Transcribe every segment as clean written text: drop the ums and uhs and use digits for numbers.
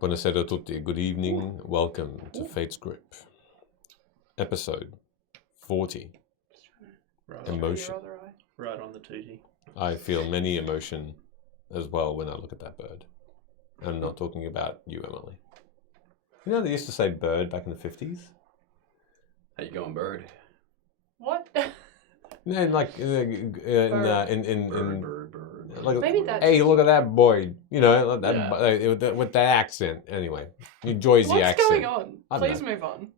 Buonasera a tutti. Good evening. Welcome to Fate's Grip. Episode 40. Emotion. Right on the tootie. I feel many emotion as well when I look at that bird. I'm not talking about you, Emily. You know they used to say bird back in the 50s? How you going, bird? What? No, like Bird. like, Maybe that's... hey, look at that boy. You know, like that, with that accent. Anyway, Jersey What's accent. going on? I don't Please know. move on.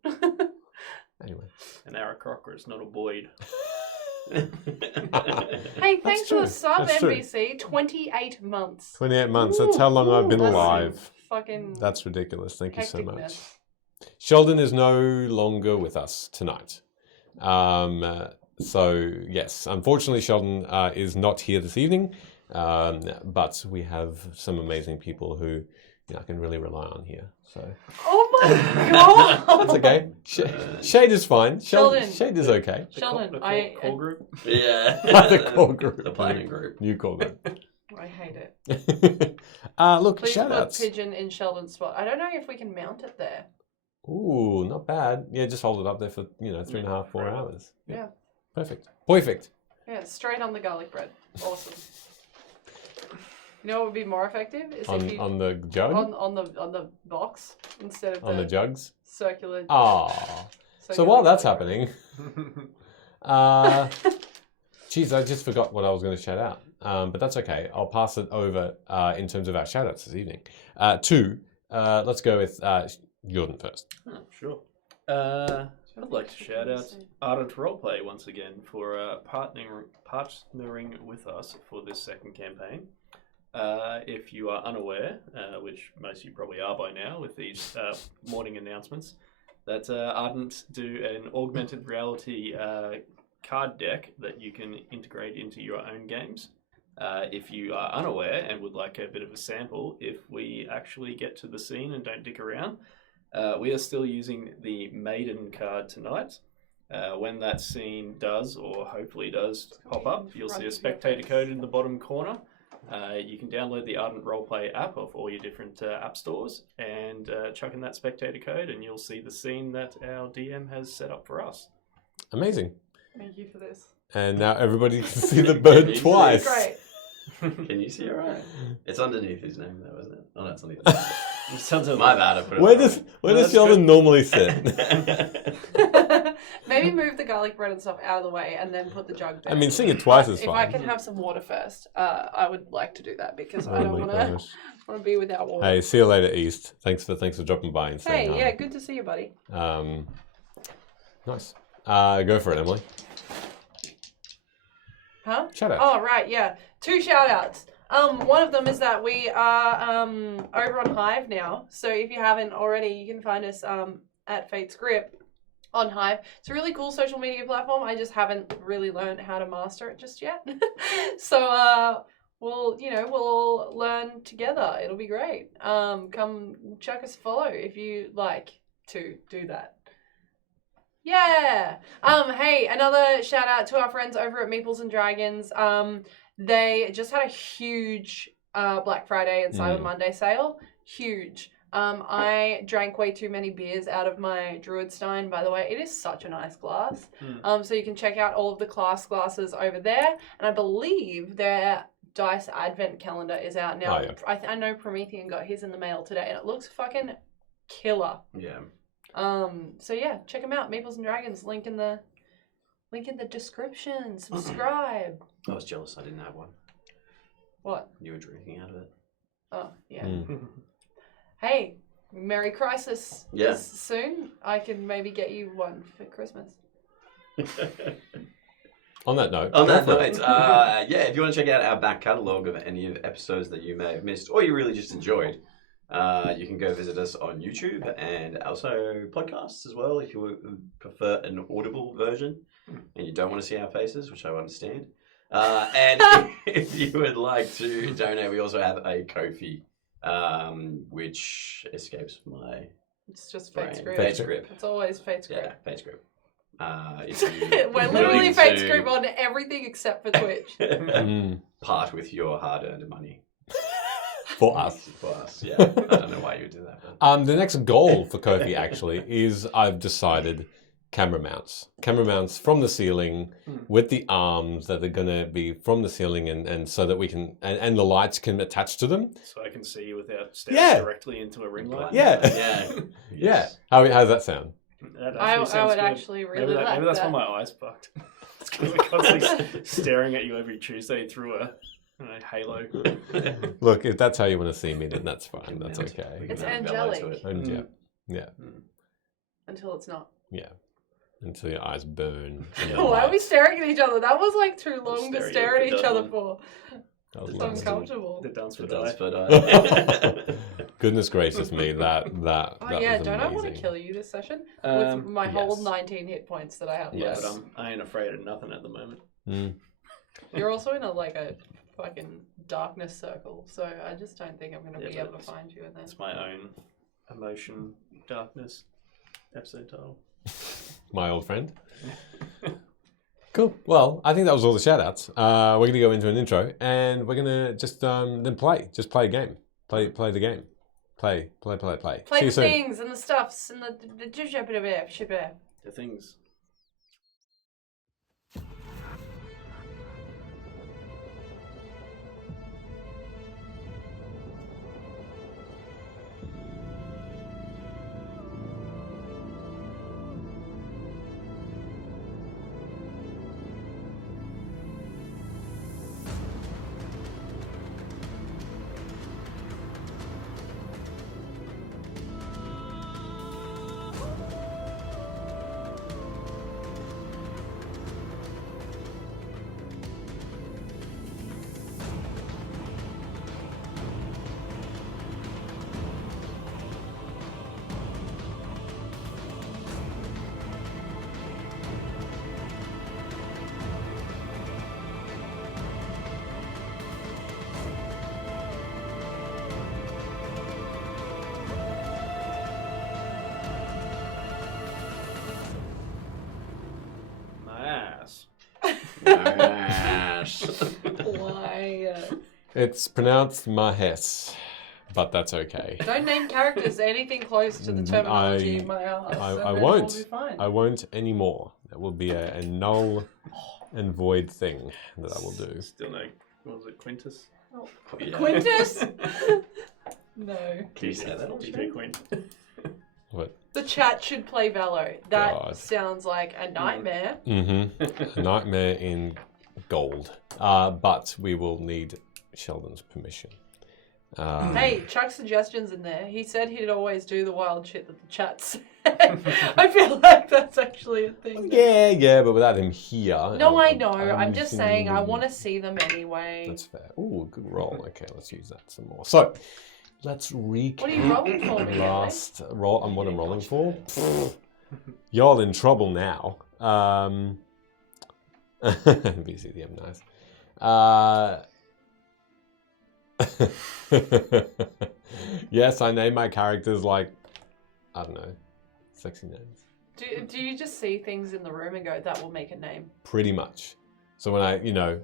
Anyway. An Aaron Crocker is not a Boyd. Hey, thanks for the sub, That's true. NBC. 28 months. 28 months. That's how long I've been That's alive. Fucking... That's ridiculous. Thank you so much. hecticness. Sheldon is no longer with us tonight. So, yes, unfortunately, Sheldon is not here this evening. But we have some amazing people who I can really rely on here. So. Oh my god! It's okay. Shade is fine. Sheldon. Shade is okay. Sheldon, the core group? Yeah. The core group. The planning group. New core group. I hate it. Look, Please shout put a outs. pigeon in Sheldon's spot. I don't know if we can mount it there. Ooh, not bad. Yeah, just hold it up there for 3.5, 4 hours. Yeah. Perfect. Perfect. Yeah, straight on the garlic bread. Awesome. You know what would be more effective? Is if you On the jug? on the box instead of On the jugs? circular. Ah. So circular while that's garlic happening, geez, I just forgot what I was going to shout out. But that's okay. I'll pass it over in terms of our shout outs this evening. Let's go with Jordan first. Oh, sure. I'd like to shout out Ardent Roleplay once again for partnering with us for this second campaign. If you are unaware, which most of you probably are by now with these morning announcements, that Ardent do an augmented reality card deck that you can integrate into your own games. If you are unaware and would like a bit of a sample, if we actually get to the scene and don't dick around, we are still using the Maiden card tonight. When that scene does, or hopefully does, pop up, you'll see a spectator code in the bottom corner. You can download the Ardent Roleplay app of all your different app stores and chuck in that spectator code and you'll see the scene that our DM has set up for us. Amazing. Thank you for this. And now everybody can see the bird twice. Great. Can you see it right? It's underneath his name though, isn't it? Oh no, it's underneath his name. My bad, I put it Where does Sheldon normally sit? Maybe move the garlic bread and stuff out of the way and then put the jug down. I mean, seeing it twice is if fine. I can have some water first, I would like to do that because I don't Oh my want gosh. to be without water. Hey, see you later, East. Thanks for dropping by and saying Hey, yeah, good to see you, buddy. Nice. Go for it, Emily. Huh? Shout out. Oh, right, yeah. 2 shout-outs. One of them is that we are over on Hive now. So if you haven't already, you can find us at Fate's Grip on Hive. It's a really cool social media platform. I just haven't really learned how to master it just yet. So we'll all learn together. It'll be great. Come chuck us a follow if you like to do that. Yeah. Hey, another shout out to our friends over at Meeples and Dragons. They just had a huge Black Friday and Cyber Monday sale. Huge. I drank way too many beers out of my Druidstein, by the way. It is such a nice glass. So you can check out all of the class glasses over there. And I believe their Dice Advent calendar is out now. Oh, yeah. I know Promethean got his in the mail today, and it looks fucking killer. Yeah. So yeah, check them out. Maples and Dragons. Link in the description. Subscribe. I was jealous I didn't have one. What? You were drinking out of it. Oh yeah. Hey, Merry Crisis. Yeah. Is soon. I can maybe get you one for Christmas. On that note. If you want to check out our back catalogue of any of the episodes that you may have missed or you really just enjoyed, you can go visit us on YouTube and also podcasts as well if you would prefer an audible version and you don't want to see our faces, which I understand. And if you would like to donate, we also have a Ko-fi, which escapes my It's just brain. Fate's Grip. Fate's Grip. It's always Fate's Grip. Yeah, Fate's Grip. We're literally Fate's Grip on everything except for Twitch. Part with your hard-earned money. For us. For us, yeah. I don't know why you would do that. The next goal for Kofi actually is I've decided camera mounts. Camera mounts from the ceiling with the arms that are going to be from the ceiling and so that we can, and the lights can attach to them. So I can see you without staring directly into a ring light. Yeah. Yeah. Yeah. How's that sound? That I actually would sounds good. actually really like Maybe that's that. why my eyes fucked. It's because we're constantly staring at you every Tuesday through a halo. Look, if that's how you want to see me, then that's fine. That's Mount. okay. It's Mount angelic. to it. And yeah. Until it's not. Yeah. Until your eyes burn. Why are we staring at each other? That was like too long to Staring stare at at the each other done for. That was It's lovely. uncomfortable. The dance for The dance die. for Goodness gracious me, that Oh that yeah, was don't I want to amazing. kill you this session? Um, With my whole yes. 19 hit points that I have Yeah, left. but I ain't afraid of nothing at the moment. Mm. You're also in a fucking darkness circle, so I just don't think I'm gonna Yeah, be but able to find you in there. It's my own emotion, darkness episode title. My old friend. Cool. Well, I think that was all the shout outs. We're going to go into an intro and we're going to just then play. Just play a game. Play the game. Play. Play See you the soon. things and the stuffs and the ship. The things. My ass. Yes. Why? It's pronounced Mahes, but that's okay. Don't name characters anything close to the terminology in my ass. I and then won't. We'll be fine. I won't anymore. That will be a null and void thing that I will do. Still no. What was it? Quintus? Yeah. Quintus? No. Can you say that? DJ Quint. What? The chat should play Valo. That God. sounds like a nightmare. Mm-hmm. A nightmare in gold. But we will need Sheldon's permission. Hey, chuck suggestions in there. He said he'd always do the wild shit that the chat said. I feel like that's actually a thing. Yeah, but without him here. No, I know. I'm just saying I want to see them anyway. That's fair. Ooh, good roll. Okay, let's use that some more. So, let's recap. What are you rolling for me, Last roll. What I'm rolling for. Y'all in trouble now. BCDM, nice. Yes, I name my characters like, I don't know, sexy names. Do you just see things in the room and go, that will make a name? Pretty much. So when I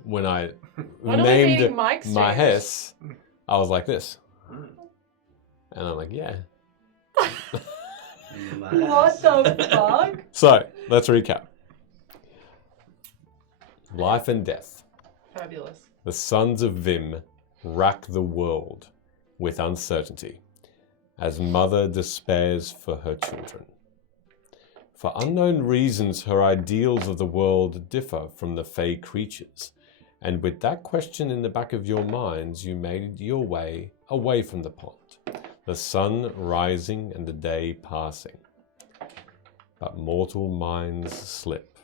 Why not named eating Mike's my streams? Hess, I was like this. And I'm like, yeah. What the fuck? So, let's recap. Life and death. Fabulous. The sons of Vim rack the world with uncertainty as mother despairs for her children. For unknown reasons, her ideals of the world differ from the Fey creatures, and with that question in the back of your minds, you made your way away from the pond, the sun rising and the day passing. But mortal minds slip,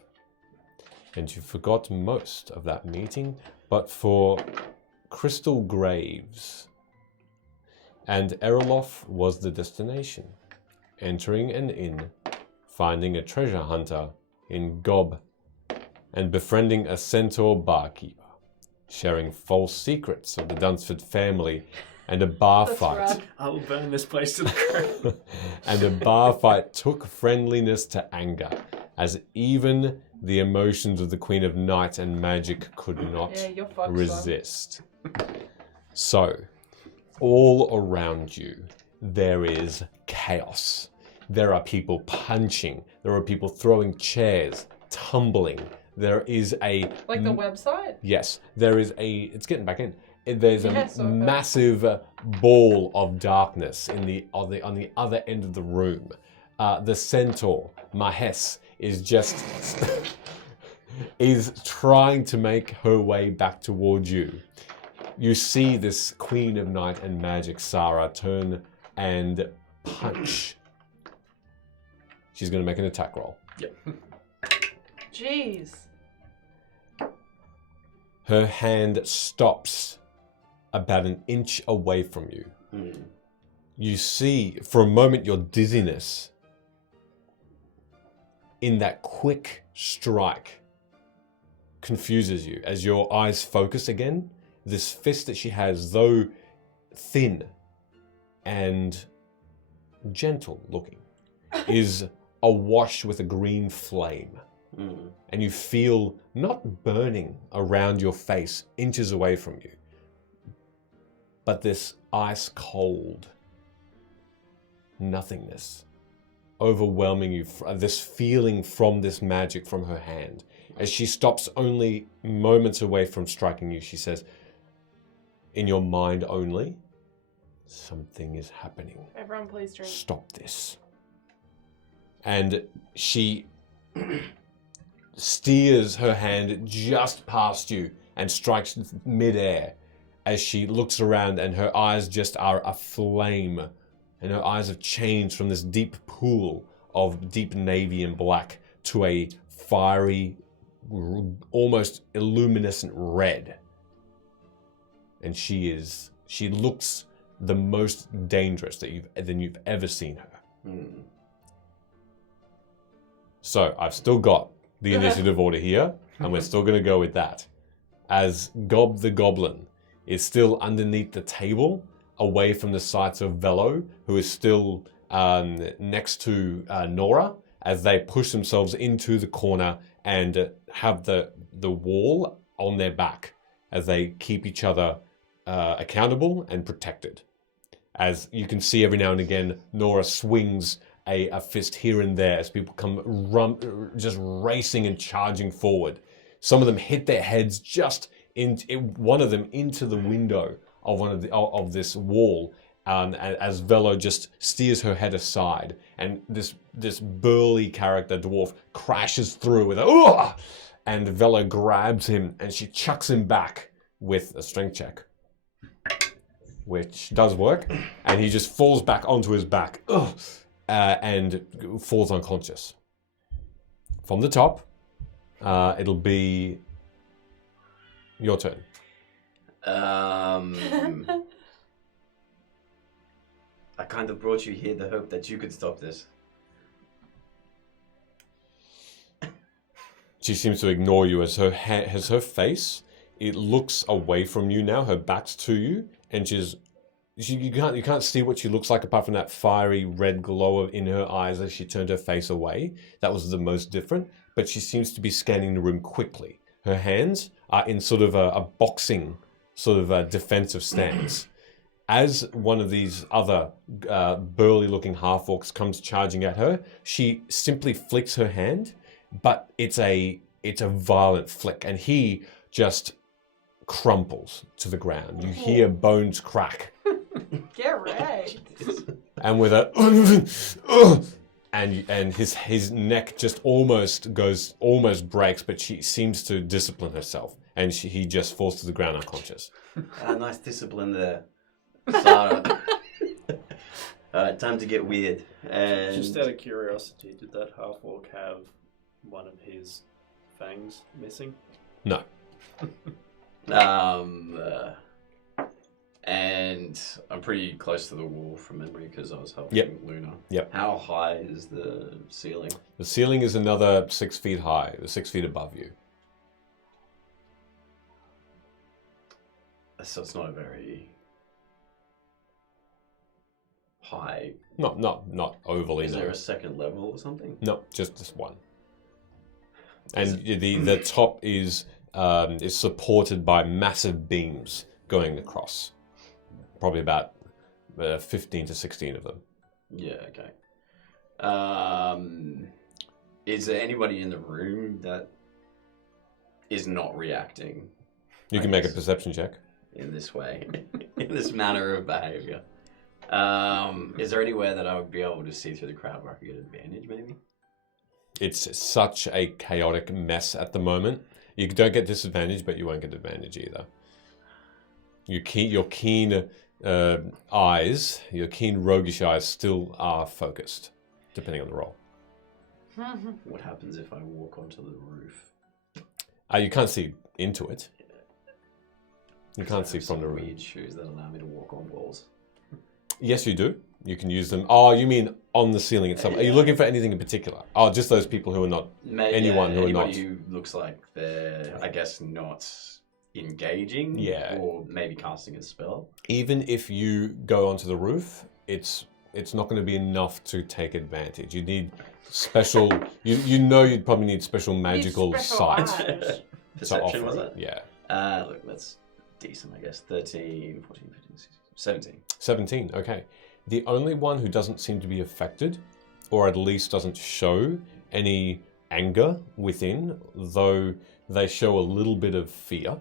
and you forgot most of that meeting, but for crystal graves. And Erlof was the destination, entering an inn, finding a treasure hunter in Gob, and befriending a centaur barkeeper, sharing false secrets of the Dunsford family, and a bar That's fight. rad. I will burn this place to the ground. And a bar fight took friendliness to anger, as even the emotions of the Queen of Night and Magic could not Yeah, you're fucked, son. resist. So, all around you, there is chaos. There are people punching. There are people throwing chairs, tumbling. There is a... Like the website? Yes. There is a... It's getting back in. There's a Yes, okay. massive ball of darkness on the other end of the room. The centaur, Mahes, is just... is trying to make her way back towards you. You see this Queen of Night and Magic, Sarah, turn and punch. She's going to make an attack roll. Yep. Jeez. Her hand stops about an inch away from you. You see, for a moment, your dizziness in that quick strike confuses you as your eyes focus again. This fist that she has, though thin and gentle looking, is awash with a green flame. And you feel not burning around your face, inches away from you, but this ice cold nothingness overwhelming you, this feeling from this magic from her hand. As she stops only moments away from striking you, she says, in your mind only, something is happening. Everyone please drink. Stop this. And she steers her hand just past you and strikes midair as she looks around, and her eyes just are aflame. And her eyes have changed from this deep pool of deep navy and black to a fiery, almost illuminescent red. And she looks the most dangerous that you've ever seen her. So I've still got the initiative order here, and we're still going to go with that. As Gob the Goblin is still underneath the table, away from the sights of Velo, who is still next to Nora, as they push themselves into the corner and have the wall on their back as they keep each other accountable and protected. As you can see every now and again, Nora swings a fist here and there as people come just racing and charging forward. Some of them hit their heads just one of them into the window of of this wall, as Velo just steers her head aside, and this burly character dwarf crashes through with a and Velo grabs him and she chucks him back with a strength check, which does work, and he just falls back onto his back and falls unconscious. From the top, it'll be your turn. I kind of brought you here the hope that you could stop this. She seems to ignore you as her face, it looks away from you now, her back's to you, and you can't see what she looks like apart from that fiery red glow in her eyes as she turned her face away. That was the most different, but she seems to be scanning the room quickly. Her hands are in sort of a boxing sort of a defensive stance. As one of these other burly-looking half-orcs comes charging at her, she simply flicks her hand, but it's a violent flick, and he just crumples to the ground. You hear bones crack. Get right. And with a and his neck just almost breaks, but she seems to discipline herself, and he just falls to the ground unconscious. Nice discipline there, Sarah. Time to get weird. And Just out of curiosity, did that half-orc have one of his fangs missing? No. And I'm pretty close to the wall from memory because I was helping Luna. Yep. How high is the ceiling? The ceiling is another 6 feet high, 6 feet above you. So it's not a very high. Not overly. Is no. there a second level or something? No, just this one. And the top is supported by massive beams going across. probably about 15 to 16 of them. Yeah, okay. Is there anybody in the room that is not reacting You can make a perception check. in this way, in this manner of behavior? Is there anywhere that I would be able to see through the crowd where I could get advantage, maybe? It's such a chaotic mess at the moment. You don't get disadvantage, but you won't get advantage either. Your keen eyes, your keen roguish eyes still are focused, depending on the roll. What happens if I walk onto the roof? You can't see into it. You can't see from the roof. Weird shoes that allow me to walk on walls. Yes, you do. You can use them. Oh, you mean on the ceiling itself? Are you looking for anything in particular? Oh, just those people who are not. Anybody not. who looks like they're, I guess, not engaging. Yeah. Or maybe casting a spell. Even if you go onto the roof, it's not going to be enough to take advantage. You need special. You'd probably need special magical sight. Perception, was it? Yeah. Look, that's decent, I guess. 13, 14, 15, 16, 17. 17, okay. The only one who doesn't seem to be affected, or at least doesn't show any anger within, though they show a little bit of fear,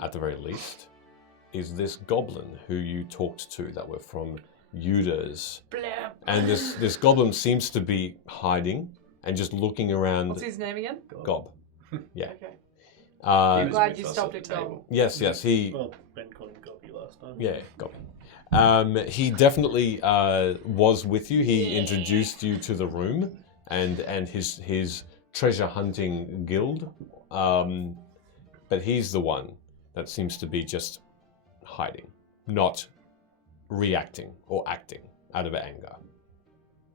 at the very least, is this goblin who you talked to that were from Yuda's. And this goblin seems to be hiding and just looking around. What's his name again? Gob. Yeah. Okay. He was Glad with you us stopped at it, the Gob. table. Yes, he... Well, Ben called him Goppy last time. Yeah, Goblin. He definitely was with you. He introduced you to the room and his treasure hunting guild. But he's the one that seems to be just hiding, not reacting or acting out of anger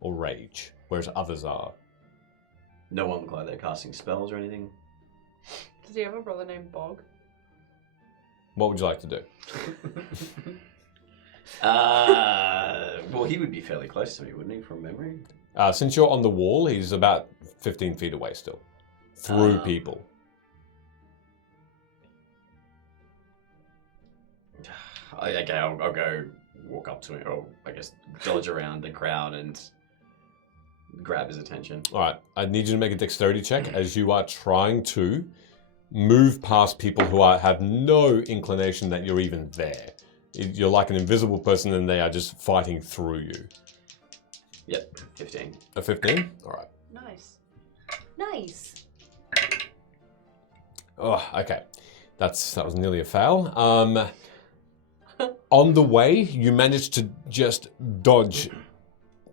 or rage, whereas others are. No one look like they're casting spells or anything. Does he have a brother named Bog? What would you like to do? Well, he would be fairly close to me, wouldn't he, from memory? Since you're on the wall, he's about 15 feet away still. Through people. Okay, I'll go walk up to him, or I guess dodge around the crowd and grab his attention. All right, I need you to make a dexterity check as you are trying to move past people who have no inclination that you're even there. You're like an invisible person and they are just fighting through you. Yep, 15. A 15? All right. Nice. Oh, okay. That was nearly a fail. On the way, you managed to just dodge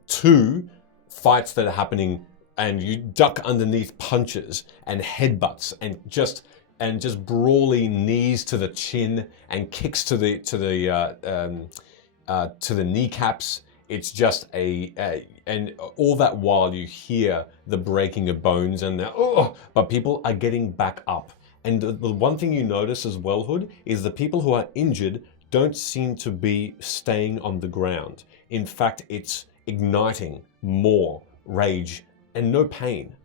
2 fights that are happening, and you duck underneath punches and headbutts and just brawly knees to the chin and kicks to the kneecaps. It's just and all that while you hear the breaking of bones and but people are getting back up. And the one thing you notice as well, Hood, is the people who are injured don't seem to be staying on the ground. In fact, it's igniting more rage and no pain.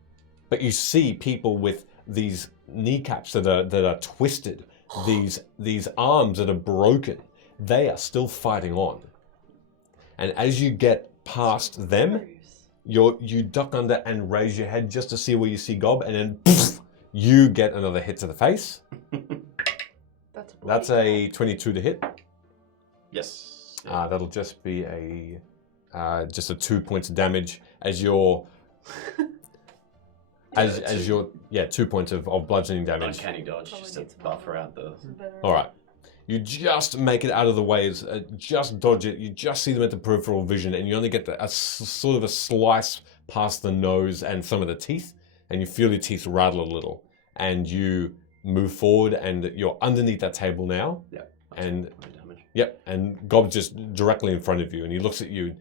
But you see people with these kneecaps that are twisted, these arms that are broken. They are still fighting on. And as you get past them, you duck under and raise your head just to see where you see Gob, and then poof, you get another hit to the face. That's a 22 to hit. Yes. That'll just be just a 2 points of damage as you're. As your 2 points of bludgeoning damage. Uncanny dodge, just to buffer out the... All right. You just make it out of the way, just dodge it. You just see them at the peripheral vision, and you only get sort of a slice past the nose and some of the teeth, and you feel your teeth rattle a little. And you move forward, and you're underneath that table now. Yeah. And and Gob's just directly in front of you, and he looks at you.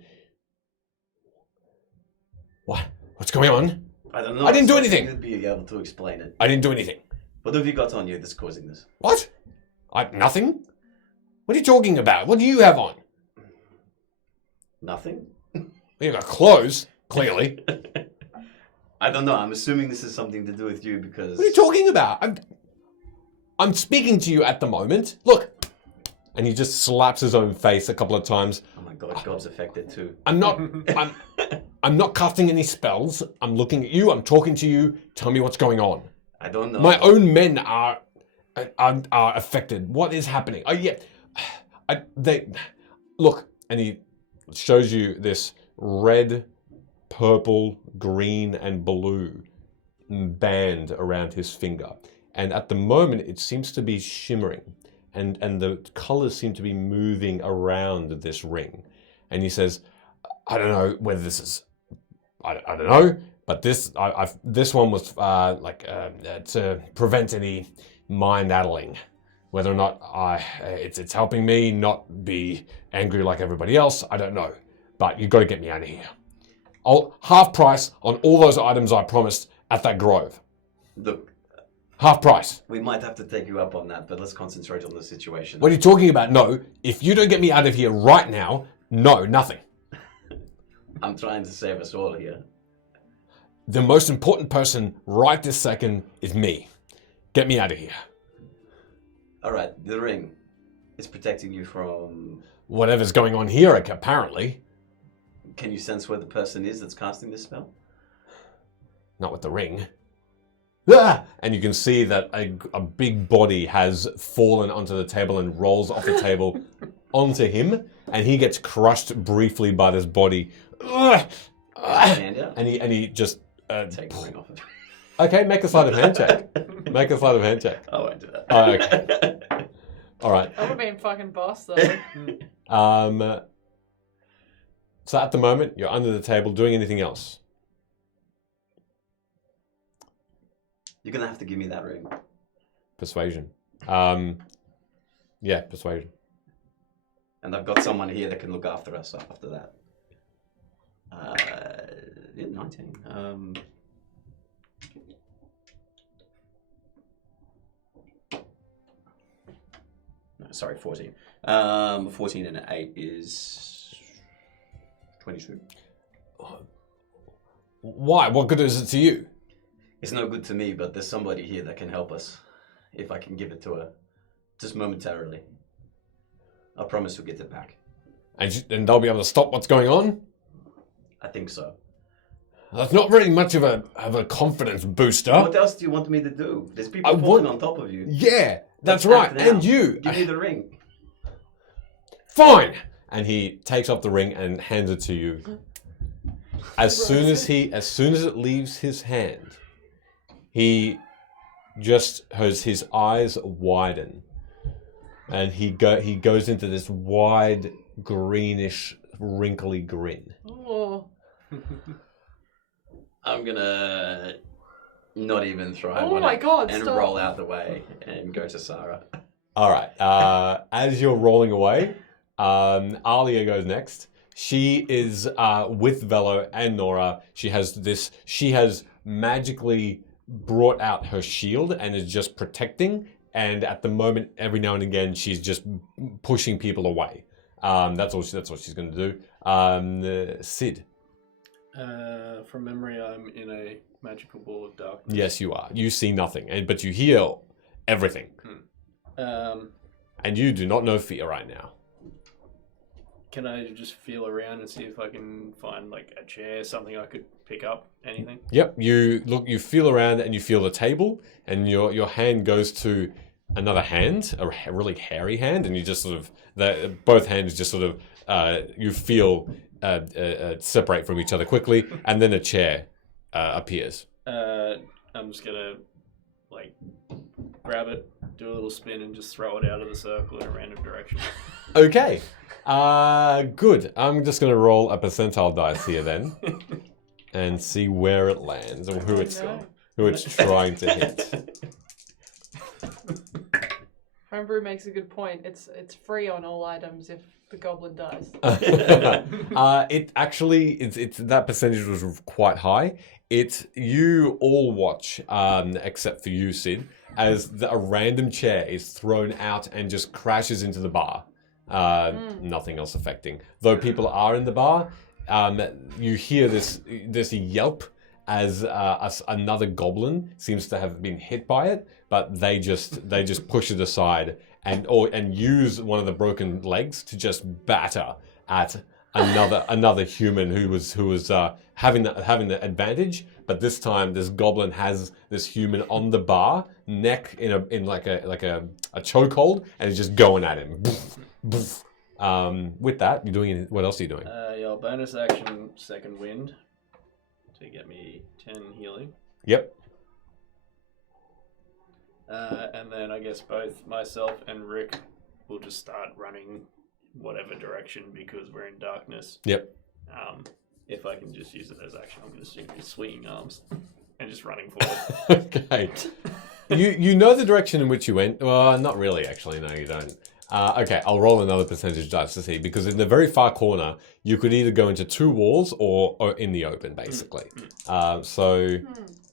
What? What's going on? I don't know. I didn't do anything. You'd be able to explain it. I didn't do anything. What have you got on you that's causing this? What? Nothing? What are you talking about? What do you have on? Nothing? You got clothes, clearly. I don't know. I'm assuming this is something to do with you because... What are you talking about? I'm speaking to you at the moment. Look, and he just slaps his own face a couple of times. Oh my god, Gob's affected too. I'm not casting any spells. I'm looking at you. I'm talking to you. Tell me what's going on. I don't know. My own men are affected. What is happening? Oh yeah, they look, and he shows you this red, purple, green, and blue band around his finger, and at the moment it seems to be shimmering, and the colors seem to be moving around this ring. And he says, "I don't know whether this is, I don't know, but this one was to prevent any mind addling. Whether or not it's helping me not be angry like everybody else, I don't know. But you've got to get me out of here. I'll half price on all those items I promised at that grove. Look, half price. We might have to take you up on that, but let's concentrate on the situation. What are you talking about? No, if you don't get me out of here right now, no, nothing. I'm trying to save us all here. The most important person right this second is me. Get me out of here. Alright, the ring is protecting you from... Whatever's going on here, apparently. Can you sense where the person is that's casting this spell? Not with the ring. Ah! And you can see that a big body has fallen onto the table and rolls off the table onto him, and he gets crushed briefly by this body. And he just... Take the ring off of him. Okay, make a sleight of hand check. Make a sleight of hand check. I won't do that. Oh, okay. All right. That would have been fucking boss though. So at the moment, you're under the table doing anything else? You're going to have to give me that ring. Persuasion. Yeah, persuasion. And I've got someone here that can look after us after that. Yeah, 19. No, sorry, 14. 14 and an 8 is 22. Why? What good is it to you? It's no good to me, but there's somebody here that can help us. If I can give it to her. Just momentarily. I promise we'll get it back. And they'll be able to stop what's going on? I think so. That's not really much of a confidence booster. What else do you want me to do? There's people falling on top of you. Yeah, that's Let's right. act now. And you. Give me the ring. Fine. And he takes off the ring and hands it to you. As soon as it leaves his hand, he just has his eyes widen, and he goes into this wide greenish wrinkly grin. Oh. I'm gonna not even try Oh my God, and stop. roll out the way and go to Sarah. All right. As you're rolling away, Alia goes next. She is with Velo and Nora. She has magically brought out her shield and is just protecting. And at the moment, every now and again, she's just pushing people away. That's what she's going to do. Sid. From memory, I'm in a magical ball of darkness. Yes, you are. You see nothing, but you hear everything. And you do not know fear right now. Can I just feel around and see if I can find like a chair, something I could pick up, anything? Yep. You feel around and you feel the table, and your hand goes to another hand, a really hairy hand, and you just sort of both hands just sort of you feel separate from each other quickly, and then a chair appears. I'm just gonna like grab it, do a little spin, and just throw it out of the circle in a random direction. Okay. Good. I'm just going to roll a percentile dice here then, and see where it lands or who it's trying to hit. Homebrew makes a good point. It's free on all items if the goblin dies. It actually it's that percentage was quite high. You all watch, except for you, Sid, as a random chair is thrown out and just crashes into the bar. Nothing else affecting. Though people are in the bar, you hear this yelp as another goblin seems to have been hit by it, but they just push it aside and use one of the broken legs to just batter at another human who was having the advantage. But this time, this goblin has this human on the bar, neck in like a chokehold, and is just going at him. With that, you're doing what else are you doing? Your bonus action, second wind, to get me 10 healing. Yep. And then I guess both myself and Rick will just start running whatever direction because we're in darkness. Yep. If I can just use it as action, I'm going to be swinging arms and just running forward. Okay. You know the direction in which you went? Well, not really, actually. No, you don't. Okay, I'll roll another percentage dice to see, because in the very far corner, you could either go into two walls or in the open, basically.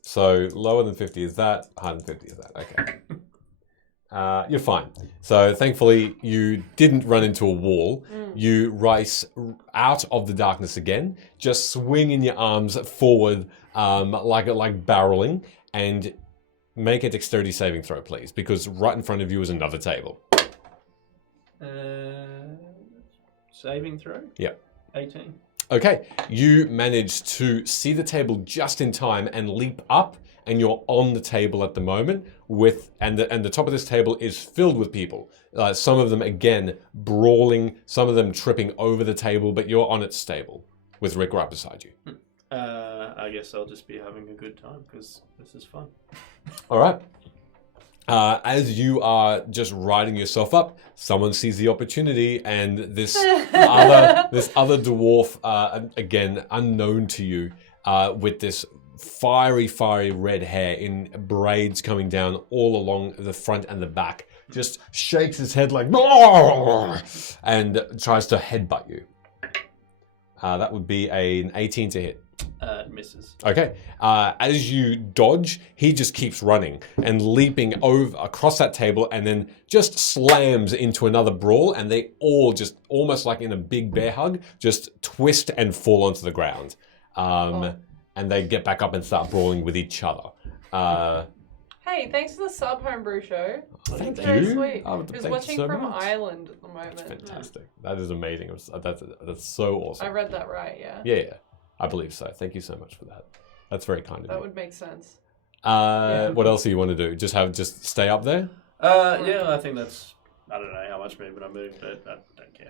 So lower than 50 is that, higher than 50 is that. Okay. You're fine. So thankfully, you didn't run into a wall. You rise out of the darkness again, just swinging your arms forward like barreling, and make a dexterity saving throw, please, because right in front of you is another table. Saving throw? Yep. 18. Okay, you manage to see the table just in time and leap up, and you're on the table at the moment and the top of this table is filled with people. Some of them again brawling, some of them tripping over the table, but you're on its table with Rick right beside you. I guess I'll just be having a good time because this is fun. All right. As you are just riding yourself up, someone sees the opportunity, and this other dwarf, again unknown to you, with this fiery red hair in braids coming down all along the front and the back, just shakes his head like and tries to headbutt you. That would be an 18 to hit. Misses. Okay. As you dodge, he just keeps running and leaping across that table, and then just slams into another brawl, and they all just, almost like in a big bear hug, just twist and fall onto the ground. And they get back up and start brawling with each other. Hey, thanks for the sub, Homebrew Show. Thank That's very you. sweet. Oh, Who's thank watching you so from much. Ireland at the moment. That's fantastic. That is amazing. That's so awesome. I read that right, yeah. Yeah, I believe so. Thank you so much for that. That's very kind of That you. would make sense. What else do you want to do? Just stay up there? Yeah, I think that's... I don't know how much movement I moved, but I don't care.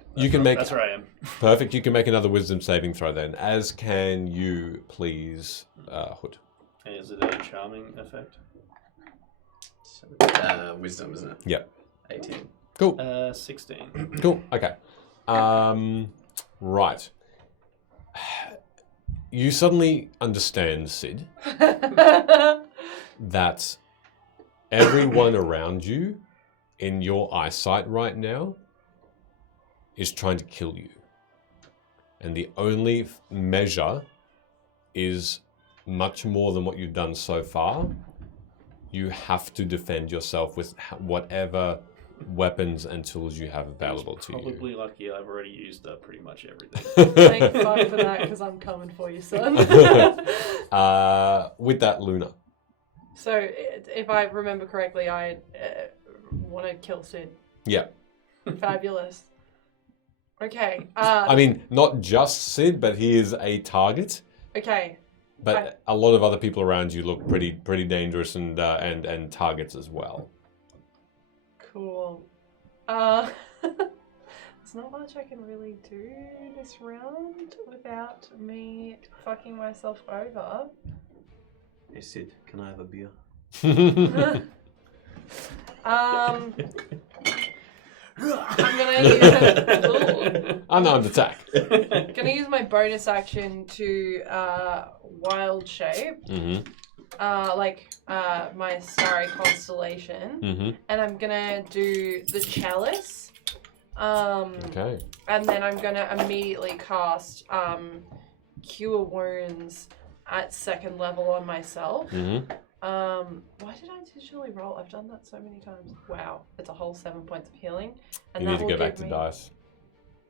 That's where I am. Perfect. You can make another wisdom saving throw then, as can you, please, Hood. And is it a charming effect? Wisdom, isn't it? Yep. 18. Cool. 16. Cool. Okay. Right. You suddenly understand, Sid, that everyone around you in your eyesight right now is trying to kill you. And the only measure is much more than what you've done so far. You have to defend yourself with whatever weapons and tools you have available to you. Probably lucky I've already used up pretty much everything. Thank fuck for that, because I'm coming for you, son. With that, Luna. So, if I remember correctly, I want to kill Sid. Yeah. Fabulous. Okay. I mean, not just Sid, but he is a target. Okay. But a lot of other people around you look pretty dangerous and targets as well. Cool. There's not much I can really do this round without me fucking myself over. Hey Sid, can I have a beer? I'm gonna use Unarmed attack. gonna use my bonus action to wild shape. Mm-hmm. My starry constellation. Mm-hmm. And I'm gonna do the chalice. Okay. And then I'm gonna immediately cast Cure Wounds at 2nd level on myself. Mm-hmm. Why did I digitally roll? I've done that so many times. Wow, it's a whole 7 points of healing. And You need that to will go back give to me... dice.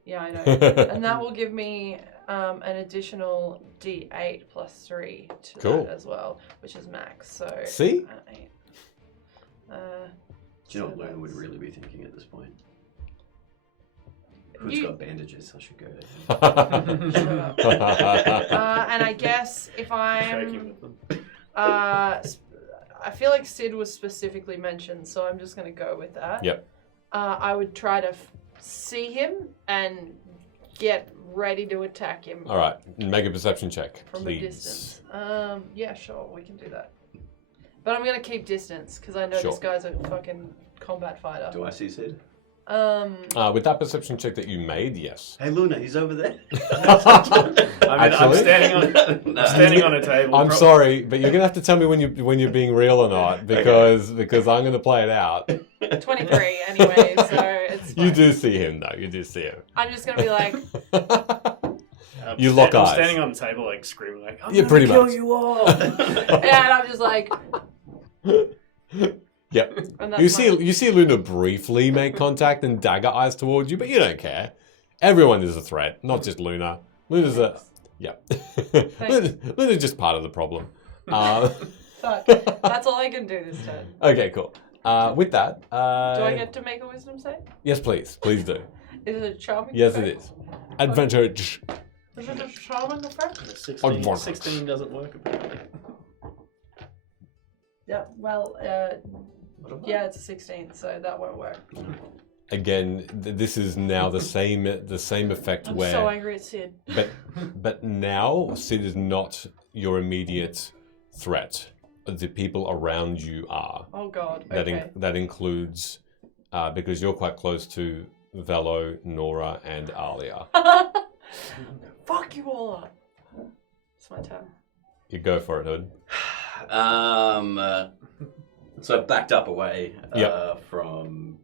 Yeah, I know. And that will give me an additional D8 plus 3 to Cool. that as well, which is max. So See? 8. Do you know what So Luna would that's- really be thinking at this point? Who's You- got bandages? I should go to him. And I guess if Shaking I'm, with them. I feel like Sid was specifically mentioned, so I'm just gonna go with that. Yep. I would try to see him and get ready to attack him All right, make a perception check, from please. a distance. Yeah, sure, we can do that. But I'm gonna keep distance because I know Sure. this guy's a fucking combat fighter. Do I see Sid? With that perception check that you made, yes. Hey Luna, he's over there. I'm Actually? standing on a table. I'm sorry, but you're gonna have to tell me when you're being real or not, because I'm gonna play it out. 23 anyway, so it's fine. You do see him though. You do see him. I'm just gonna be like, You lock I'm eyes. standing on the table, like screaming, like, "I'm Yeah, gonna pretty kill much. you all!" and I'm just like, Yep. and that's You see Luna briefly make contact and dagger eyes towards you, but you don't care. Everyone is a threat, not just Luna. Luna's a Luna's just part of the problem. Fuck. That's all I can do this turn. Okay, cool. With that, Do I get to make a wisdom save? yes, please do. Is it a charming? Yes, effect? it is. Advantage. Is it a charming effect? 16 doesn't work apparently. Yeah. Well, yeah, it's a 16, so that won't work. Again, this is now the same effect I'm where, so angry at Sid. but now Sid is not your immediate threat. The people around you are. Oh God. That Okay. that includes because you're quite close to Velo, Nora, and Alia. Fuck you all up. It's my turn. You go for it, Hood. So I backed up away Yep. from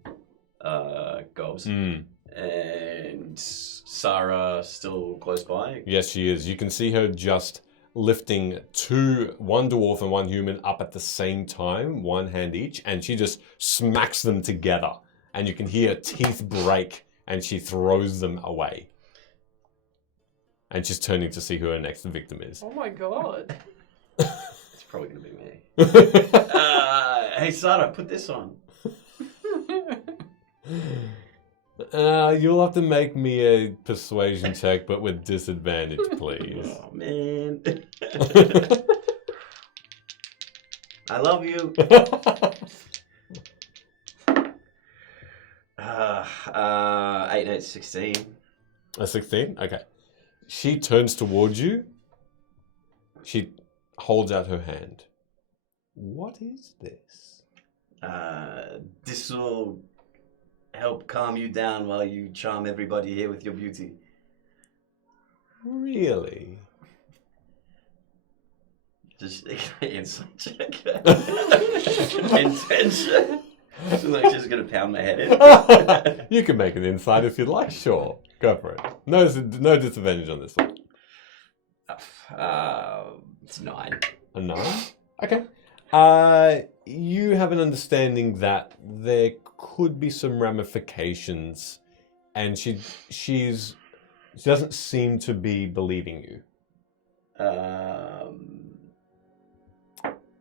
Gobs. Mm. And Sarah still close by. Yes, she is. You can see her just lifting one dwarf and one human up at the same time, one hand each, and she just smacks them together. And you can hear her teeth break, and she throws them away. And she's turning to see who her next victim is. Oh my God. It's probably going to be me. Hey, Sarah, put this on. You'll have to make me a persuasion check, but with disadvantage, please. Oh, man. I love you. 8 and 8, 16. A 16? Okay. She turns towards you. She holds out her hand. What is this? This will help calm you down while you charm everybody here with your beauty. Really? Just insight check. Intention. So like she's gonna pound my head in. You can make an insight if you'd like. Sure. Go for it. No disadvantage on this one. It's 9. A 9? Okay. You have an understanding that there could be some ramifications, and she doesn't seem to be believing you.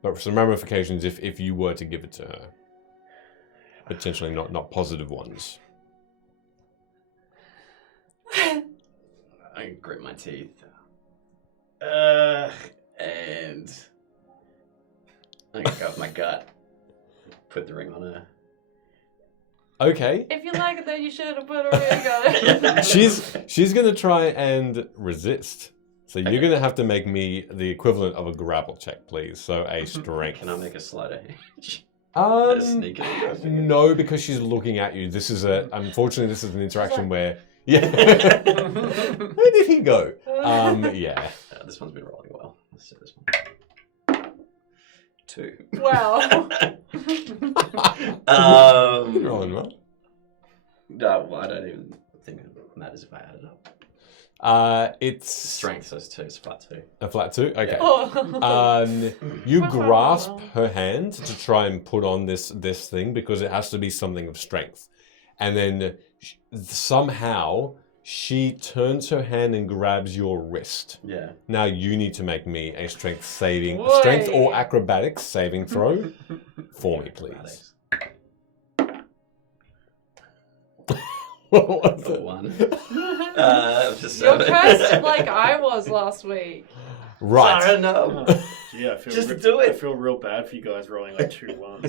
But some ramifications if you were to give it to her. Potentially not positive ones. I grit my teeth. And I go up my gut. Put the ring on her. Okay. If you like it, then you should have put a ring on it. She's gonna try and resist. So you're gonna have to make me the equivalent of a grapple check, please. So a strength. Can I make a sleight of hand? Sneak it in, I think. No, because she's looking at you. Unfortunately, this is an interaction where, yeah. Where did he go? Yeah. This one's been rolling well. Let's do this one. 2. Wow. Rolling well. No, well, I don't even think it matters if I add it up. It's Strength, so it's 2. It's flat 2. a flat 2. Okay. Oh. You Wow. grasp her hand to try and put on this thing because it has to be something of strength, and then somehow she turns her hand and grabs your wrist. Yeah. Now you need to make me a strength Oi. or acrobatics saving throw for me, please. What was A it? 1. Just You're 7. cursed like I was last week. Right. I don't know. Yeah, I feel Just do it. I feel real bad for you guys rolling like 2 ones.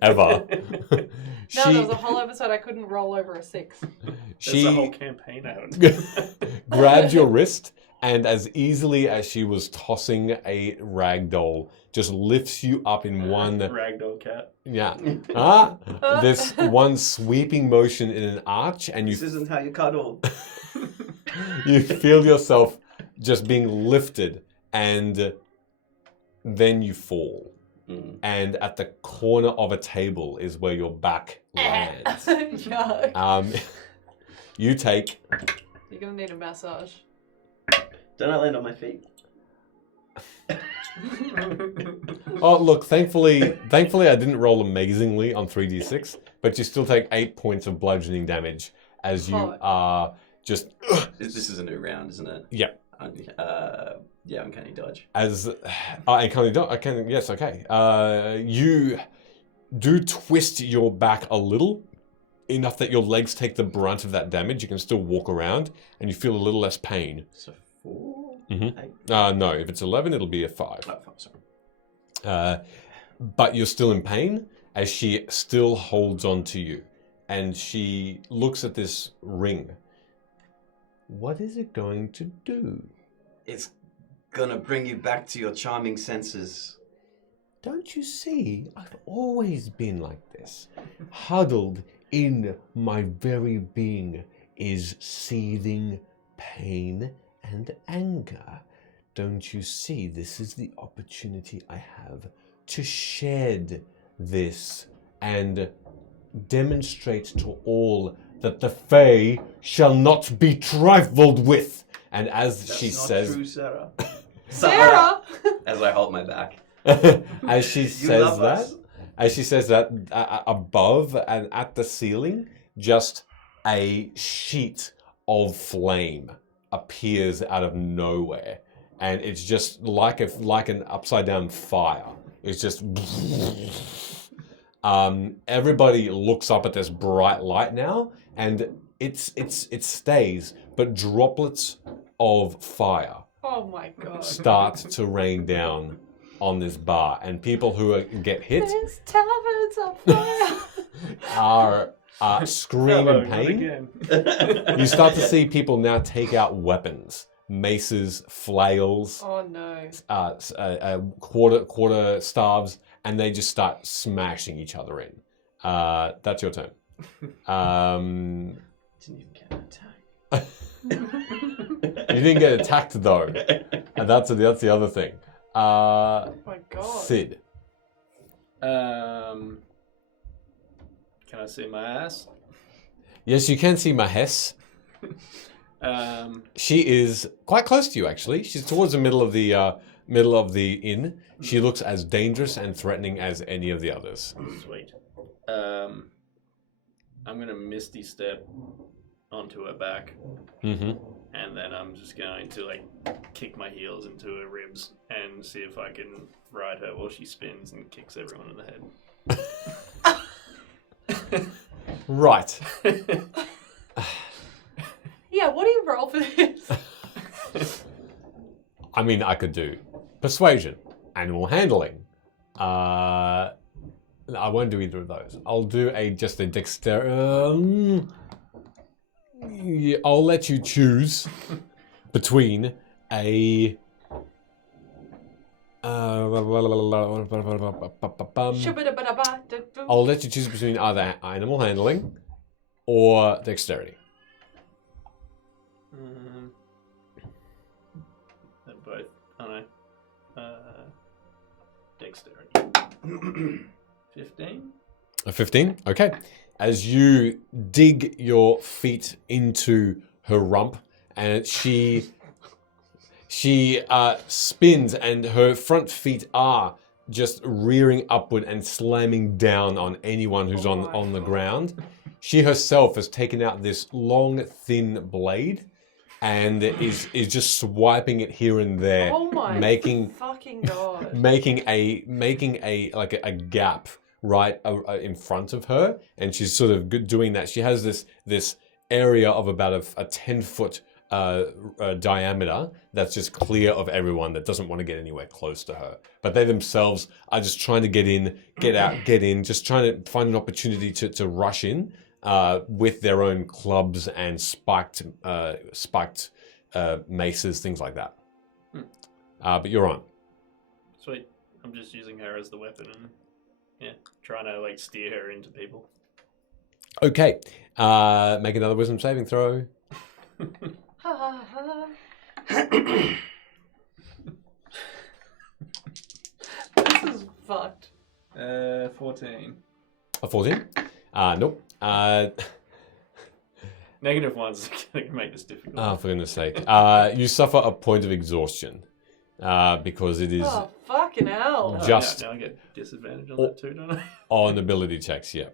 Ever. No, there was a whole episode I couldn't roll over a 6. There's a whole She campaign out. grabbed your wrist and as easily as she was tossing a ragdoll, just lifts you up in one, Ragdoll cat. this one sweeping motion in an arch, and This isn't how you cuddle. you feel yourself just being lifted, and then you fall. Mm. And at the corner of a table is where your back lands. Yuck. You take You're gonna need a massage. Don't I land on my feet? Oh, look, thankfully I didn't roll amazingly on 3d6, but you still take 8 points of bludgeoning damage as you Hot. are just This is a new round, isn't it? Yeah. Yeah, uncanny dodge. as yes, okay. You do twist your back a little, enough that your legs take the brunt of that damage. You can still walk around, and you feel a little less pain. So 4? Mhm. 8? No, if it's 11, it'll be a 5. Oh, sorry. But you're still in pain as she still holds on to you. And she looks at this ring. What is it going to do? It's gonna bring you back to your charming senses. Don't you see? I've always been like this. Huddled in my very being is seething pain and anger. Don't you see? This is the opportunity I have to shed this and demonstrate to all that the Fae shall not be trifled with. And as That's she not says, true, Sarah. Sarah! As I hold my back. as she You says love that, us. above and at the ceiling, just a sheet of flame appears out of nowhere, and it's just like an upside down fire. It's just. Everybody looks up at this bright light now, and it stays, but droplets of fire Oh my god. start to rain down on this bar, and people who get hit This tavern's on fire. are scream Hello, in not pain. again. You start to see people now take out weapons, maces, flails, Oh no. quarter staves, and they just start smashing each other in. That's your turn. Didn't even get an attack. You didn't get attacked though, and that's the other thing. Oh my god. Sid. Can I see my ass? Yes, you can see Mahes. She is quite close to you, actually. She's towards the middle of the inn. She looks as dangerous and threatening as any of the others. Sweet. I'm gonna Misty Step onto her back, Mm-hmm. and then I'm just going to kick my heels into her ribs and see if I can ride her while she spins and kicks everyone in the head. Right. Yeah, what do you roll for this? I mean, I could do persuasion, animal handling. I won't do either of those. I'll do just a dexterity. I'll let you choose between a. I'll let you choose between either animal handling or dexterity. They're both. Oh no. Dexterity. 15. A 15? Okay. As you dig your feet into her rump, and she spins, and her front feet are just rearing upward and slamming down on anyone who's on the ground. She herself has taken out this long, thin blade and is just swiping it here and there, Oh my making fucking god. making a gap right in front of her, and she's sort of doing that. She has this area of about a 10-foot diameter that's just clear of everyone that doesn't want to get anywhere close to her. But they themselves are just trying to get in, get out, get in, just trying to find an opportunity to rush in with their own clubs and spiked maces, things like that. But you're on. Sweet. I'm just using her as the weapon and trying to like steer her into people. Okay. Make another wisdom saving throw. Ha ha ha. This is fucked. 14. A 14? Nope. Negative one's going to make this difficult. Oh, for goodness sake. You suffer a point of exhaustion because it is Oh, fucking hell. just now I get disadvantage on that too, don't I? on ability checks. Yeah.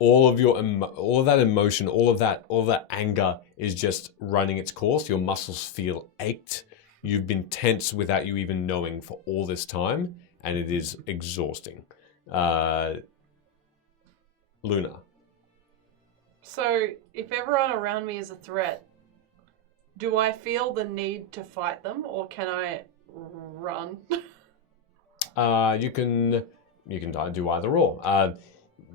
All of your all of that emotion, all of that anger is just running its course. Your muscles feel ached. You've been tense without you even knowing for all this time, and it is exhausting. Luna. So, if everyone around me is a threat, do I feel the need to fight them, or can I run? You can do either or.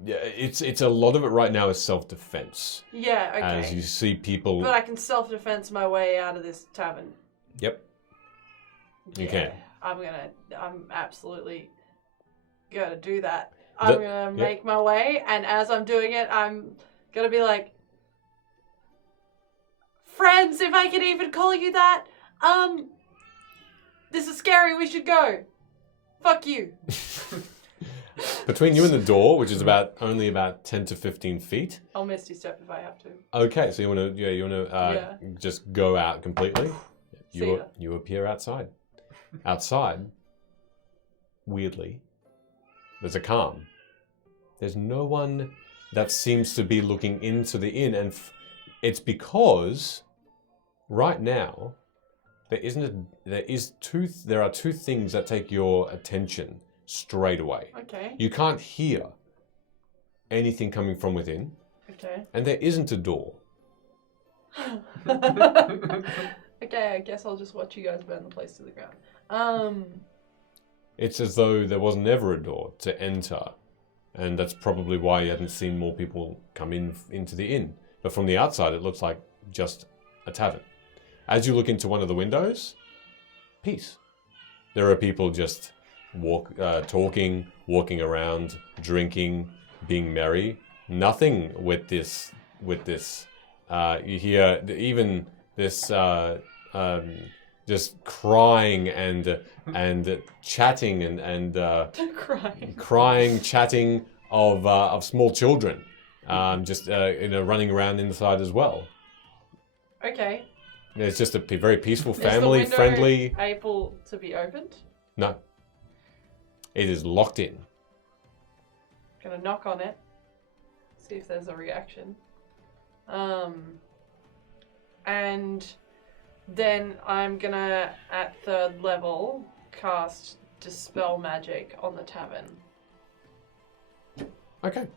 It's a lot of it right now is self-defense. Yeah, okay. As you see people. But I can self-defense my way out of this tavern. Yep. You can. I'm absolutely gonna do that. I'm gonna make my way, and as I'm doing it, I'm gonna be like, friends, if I can even call you that, this is scary, we should go. Fuck you. Between you and the door, which is only about 10 to 15 feet. I'll misty step if I have to. Okay, so you want to just go out completely. You appear outside. Outside, weirdly, there's a calm. There's no one that seems to be looking into the inn, and it's because right now there are two things that take your attention straight away. Okay. You can't hear anything coming from within. Okay. And there isn't a door. Okay, I guess I'll just watch you guys burn the place to the ground. It's as though there was never a door to enter. And that's probably why you hadn't seen more people come into the inn. But from the outside, it looks like just a tavern. As you look into one of the windows, peace. There are people just talking, walking around, drinking, being merry. Nothing with this. You hear even this just crying and chatting and crying, chatting of small children, just running around inside as well. Okay. It's just a very peaceful, Is the family window friendly. able to be opened? No, it is locked in. Gonna knock on it, see if there's a reaction. And then I'm gonna, at 3rd level, cast Dispel Magic on the tavern. Okay.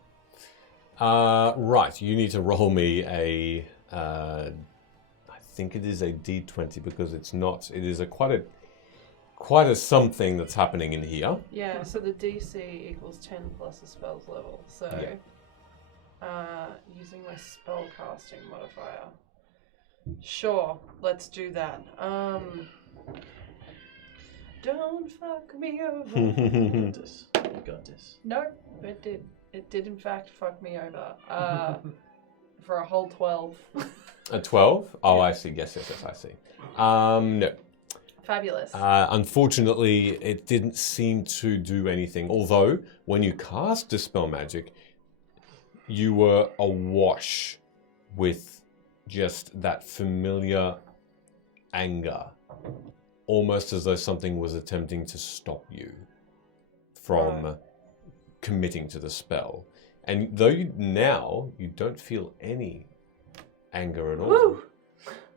Right, you need to roll me a. I think it is a D20 because it's not. It is quite a something that's happening in here. Yeah, so the DC equals 10 plus the spell's level. So, using my spell casting modifier. Sure, let's do that. Don't fuck me over. You got this. Nope, it did. It did in fact fuck me over. For a whole 12. A 12? Oh, I see. Yes, I see. No. Fabulous. Unfortunately, it didn't seem to do anything. Although, when you cast Dispel Magic, you were awash with just that familiar anger. Almost as though something was attempting to stop you from committing to the spell. And though you don't feel any anger at all. Woo!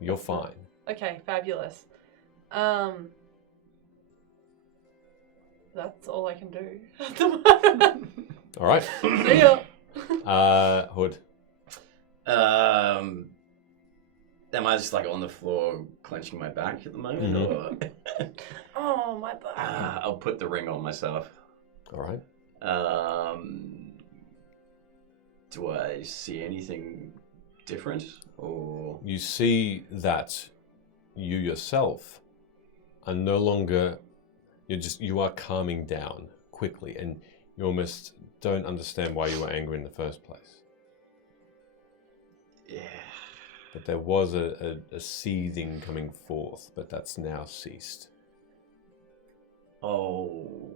You're fine. Okay, fabulous. That's all I can do at the moment. All right. See ya. Hood. Am I just like on the floor clenching my back at the moment? Or Oh, my back. I'll put the ring on myself. All right. Do I see anything different, or You see that you yourself are no longer. You are calming down quickly, and you almost don't understand why you were angry in the first place. yeah? But there was a seething coming forth, but that's now ceased. Oh,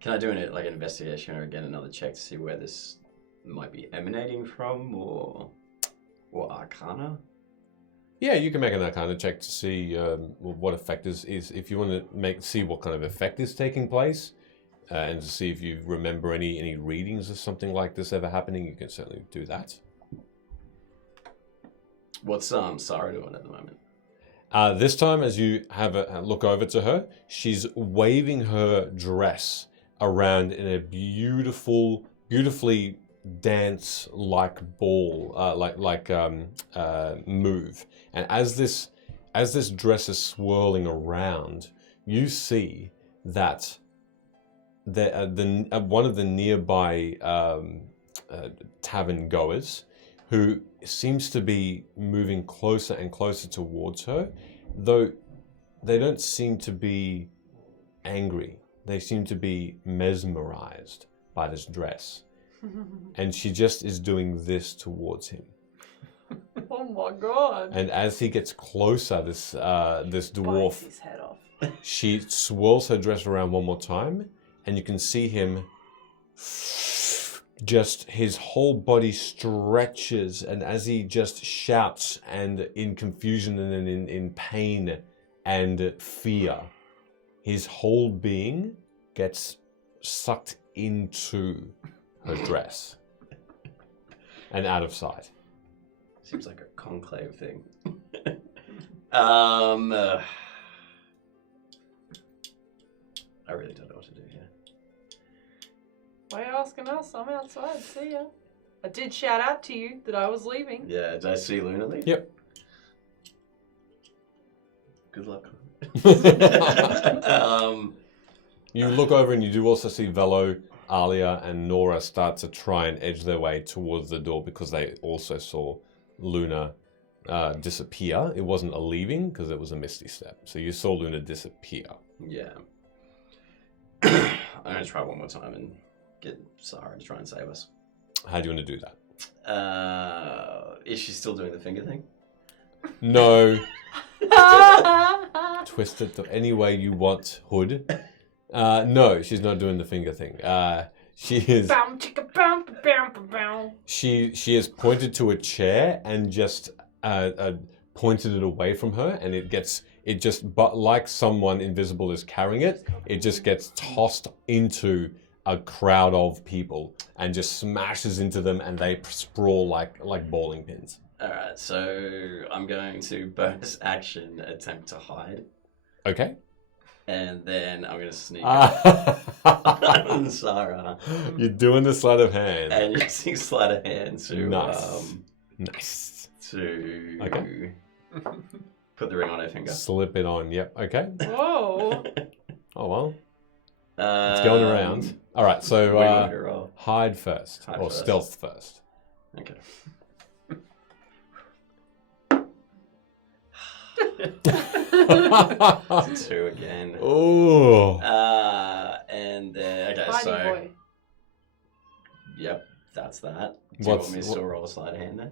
can I do an investigation or again another check to see where this might be emanating from, or Arcana? Yeah, you can make an Arcana check to see what effect is. If you want to see what kind of effect is taking place, and to see if you remember any readings of something like this ever happening, you can certainly do that. What's Sarah doing at the moment? This time, as you have a look over to her, she's waving her dress around in a beautifully dance-like ball, move. And as this dress is swirling around, you see that one of the nearby tavern goers, who seems to be moving closer and closer towards her, though they don't seem to be angry. They seem to be mesmerized by this dress. And she just is doing this towards him. Oh my god. And as he gets closer, this dwarf, Bites his head off. she swirls her dress around one more time, and you can see him just, his whole body stretches, and as he just shouts and in confusion and in pain and fear, his whole being gets sucked into her dress and out of sight. Seems like a conclave thing. I really don't know what to do here. Why are you asking us? I'm outside. See ya. I did shout out to you that I was leaving. Yeah, did I see Luna leave? Yep. Good luck. You look over and you do also see Velo, Alia, and Nora start to try and edge their way towards the door because they also saw Luna disappear. It wasn't a leaving because it was a misty step. So you saw Luna disappear. Yeah. I'm going to try one more time and get Sarah to try and save us. How do you want to do that? Is she still doing the finger thing? No. Twist it any way you want, Hood. No, she's not doing the finger thing. She is. Bam, chicka, bam, bam, bam, bam. She has pointed to a chair and just pointed it away from her, and but like someone invisible is carrying it, it just gets tossed into a crowd of people and just smashes into them, and they sprawl like bowling pins. Alright, so I'm going to bonus action attempt to hide. Okay. And then I'm going to sneak up on Sarah. You're doing the sleight of hand. And using sleight of hand to... Nice. Nice. To... Okay. Put the ring on her finger. Slip it on. Yep. Okay. Whoa. Oh, well. It's going around. All right, so hide first. Hide or first. Stealth first. Okay. It's a 2 again. Oh. And then... Okay, Hidey so... boy. Yep, that's that. Do you want me to still roll a sleight of hand then?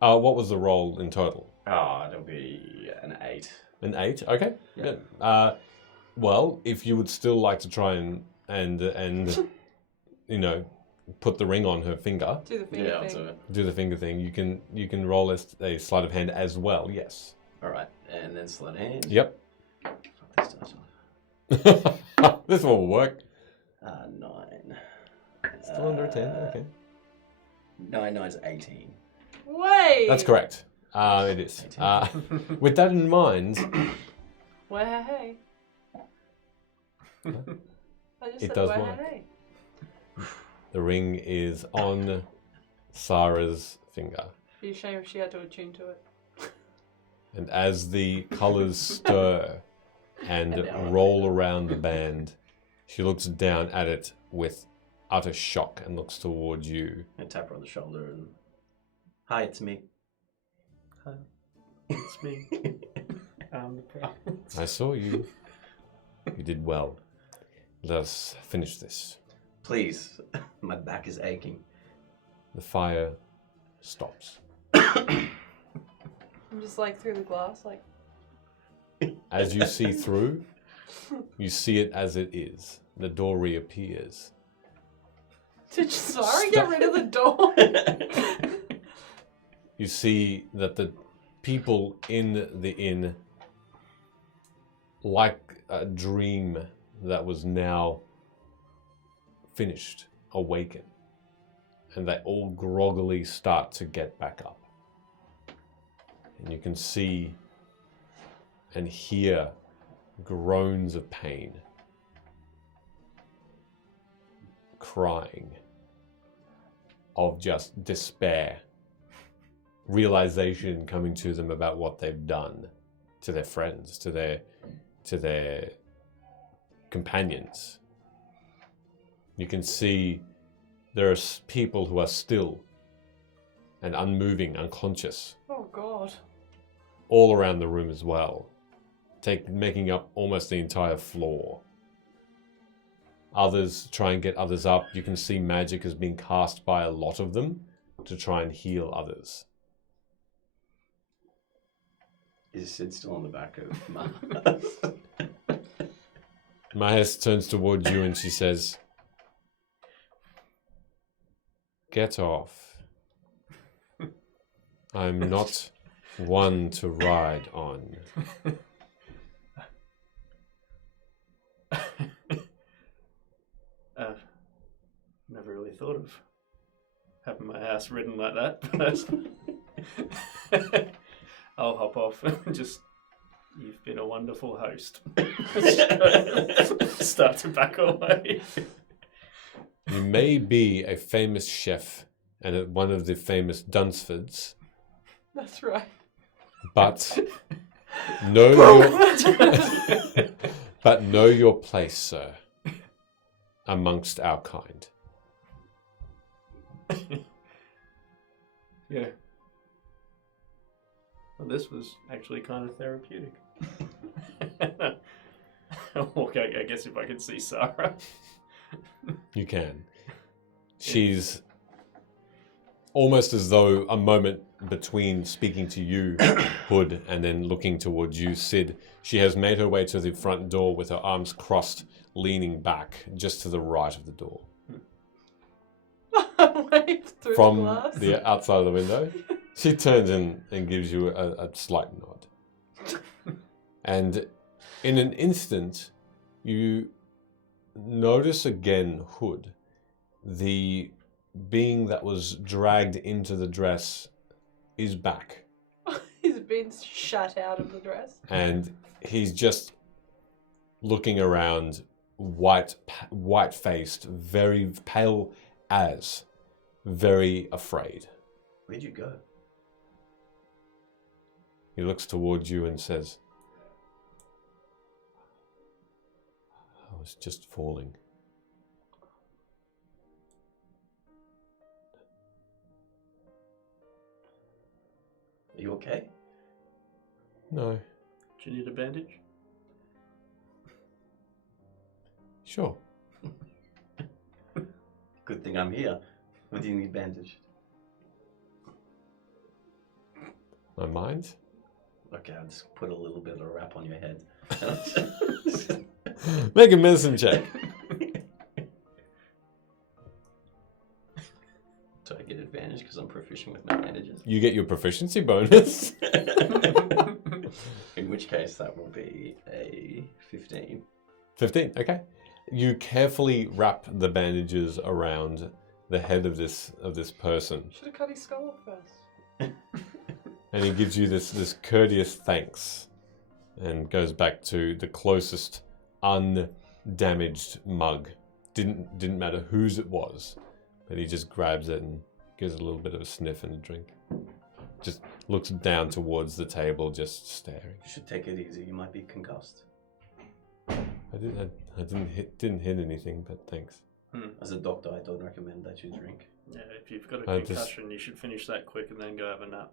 What was the roll in total? Oh, it'll be an 8. An 8? Okay. Yeah. Good. Well, if you would still like to try and you know, put the ring on her finger, Do the finger Yeah, I'll thing. do it. do the finger thing, you can roll a sleight of hand as well. Yes. Alright, and then sleight of hand. Yep. Fuck this dice off. This one will work. 9. Still under a 10. Okay. 9 is 18. Wait. That's correct. It is. 18. With that in mind, Well, hey. I just It said does the word work. hey. The ring is on Sarah's finger. Be a shame if she had to attune to it. And as the colours stir and roll around the band, she looks down at it with utter shock and looks towards you. I tap her on the shoulder and... Hi, it's me. Hi, it's me. The province. I saw you. You did well. Let us finish this. Please, my back is aching. The fire stops. I'm just like through the glass, like. As you see through, you see it as it is. The door reappears. Did Sarah get rid of the door? You see that the people in the inn, like a dream that was now finished, awaken. And they all groggily start to get back up. And you can see and hear groans of pain, crying, of just despair, realization coming to them about what they've done to their friends, to their companions. You can see there are people who are still and unmoving, unconscious, Oh God. all around the room as well, making up almost the entire floor. Others try and get others up. You can see magic has been cast by a lot of them to try and heal others. Is Sid still on the back of Ma? Mahes turns towards you and she says, "Get off. I'm not one to ride on." Never really thought of having my ass ridden like that, but I'll hop off and just, you've been a wonderful host. Start to back away. You may be a famous chef and at one of the famous Dunsfords, That's right. but know your place, sir, amongst our kind. Yeah. Well, this was actually kind of therapeutic. I'll walk out, I guess, if I could see Sarah. You can. She's almost as though a moment between speaking to you, Hood, and then looking towards you, Sid. She has made her way to the front door with her arms crossed, leaning back just to the right of the door. Wave through From the glass. the outside of the window, she turns in and gives you a slight nod. And in an instant, you notice again, Hood, the being that was dragged into the dress is back. He's been shut out of the dress. And he's just looking around, white-faced, very pale as, very afraid. Where'd you go? He looks towards you and says, "I was just falling." Are you okay? No, Do you need a bandage? sure. Good thing I'm here. What do you need bandaged? My mind? Okay, I'll just put a little bit of a wrap on your head. Make a medicine check. Do I get advantage because I'm proficient with my bandages? You get your proficiency bonus. In which case, that will be a 15. 15, okay. You carefully wrap the bandages around the head of this person, Should have cut his skull off first. and he gives you this courteous thanks, and goes back to the closest damaged mug. Didn't matter whose it was, but he just grabs it and gives it a little bit of a sniff and a drink. Just looks down towards the table, just staring. You should take it easy. You might be concussed. I didn't hit anything, but thanks. As a doctor, I don't recommend that you drink. Yeah, if you've got a concussion, you should finish that quick and then go have a nap.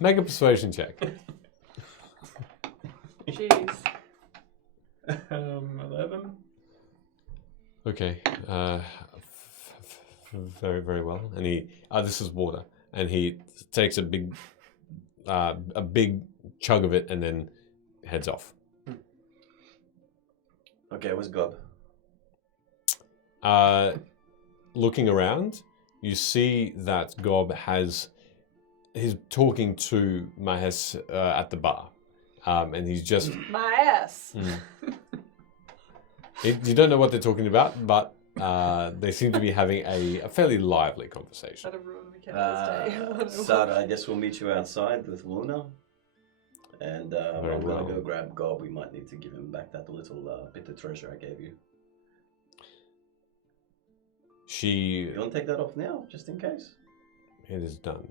Make a persuasion check. Jeez. 11. Okay. Very, very well. And he, this is water, and he takes a big chug of it and then heads off. Okay, where's Gob? Looking around, you see that Gob he's talking to Mahes at the bar, and he's just My ass. You don't know what they're talking about, but they seem to be having a fairly lively conversation. That'll ruin Michaela's day. Sada, I guess we'll meet you outside with Luna. And Very I'm well. going to go grab Gob. We might need to give him back that little bit of treasure I gave you. You You want to take that off now, just in case? It is done.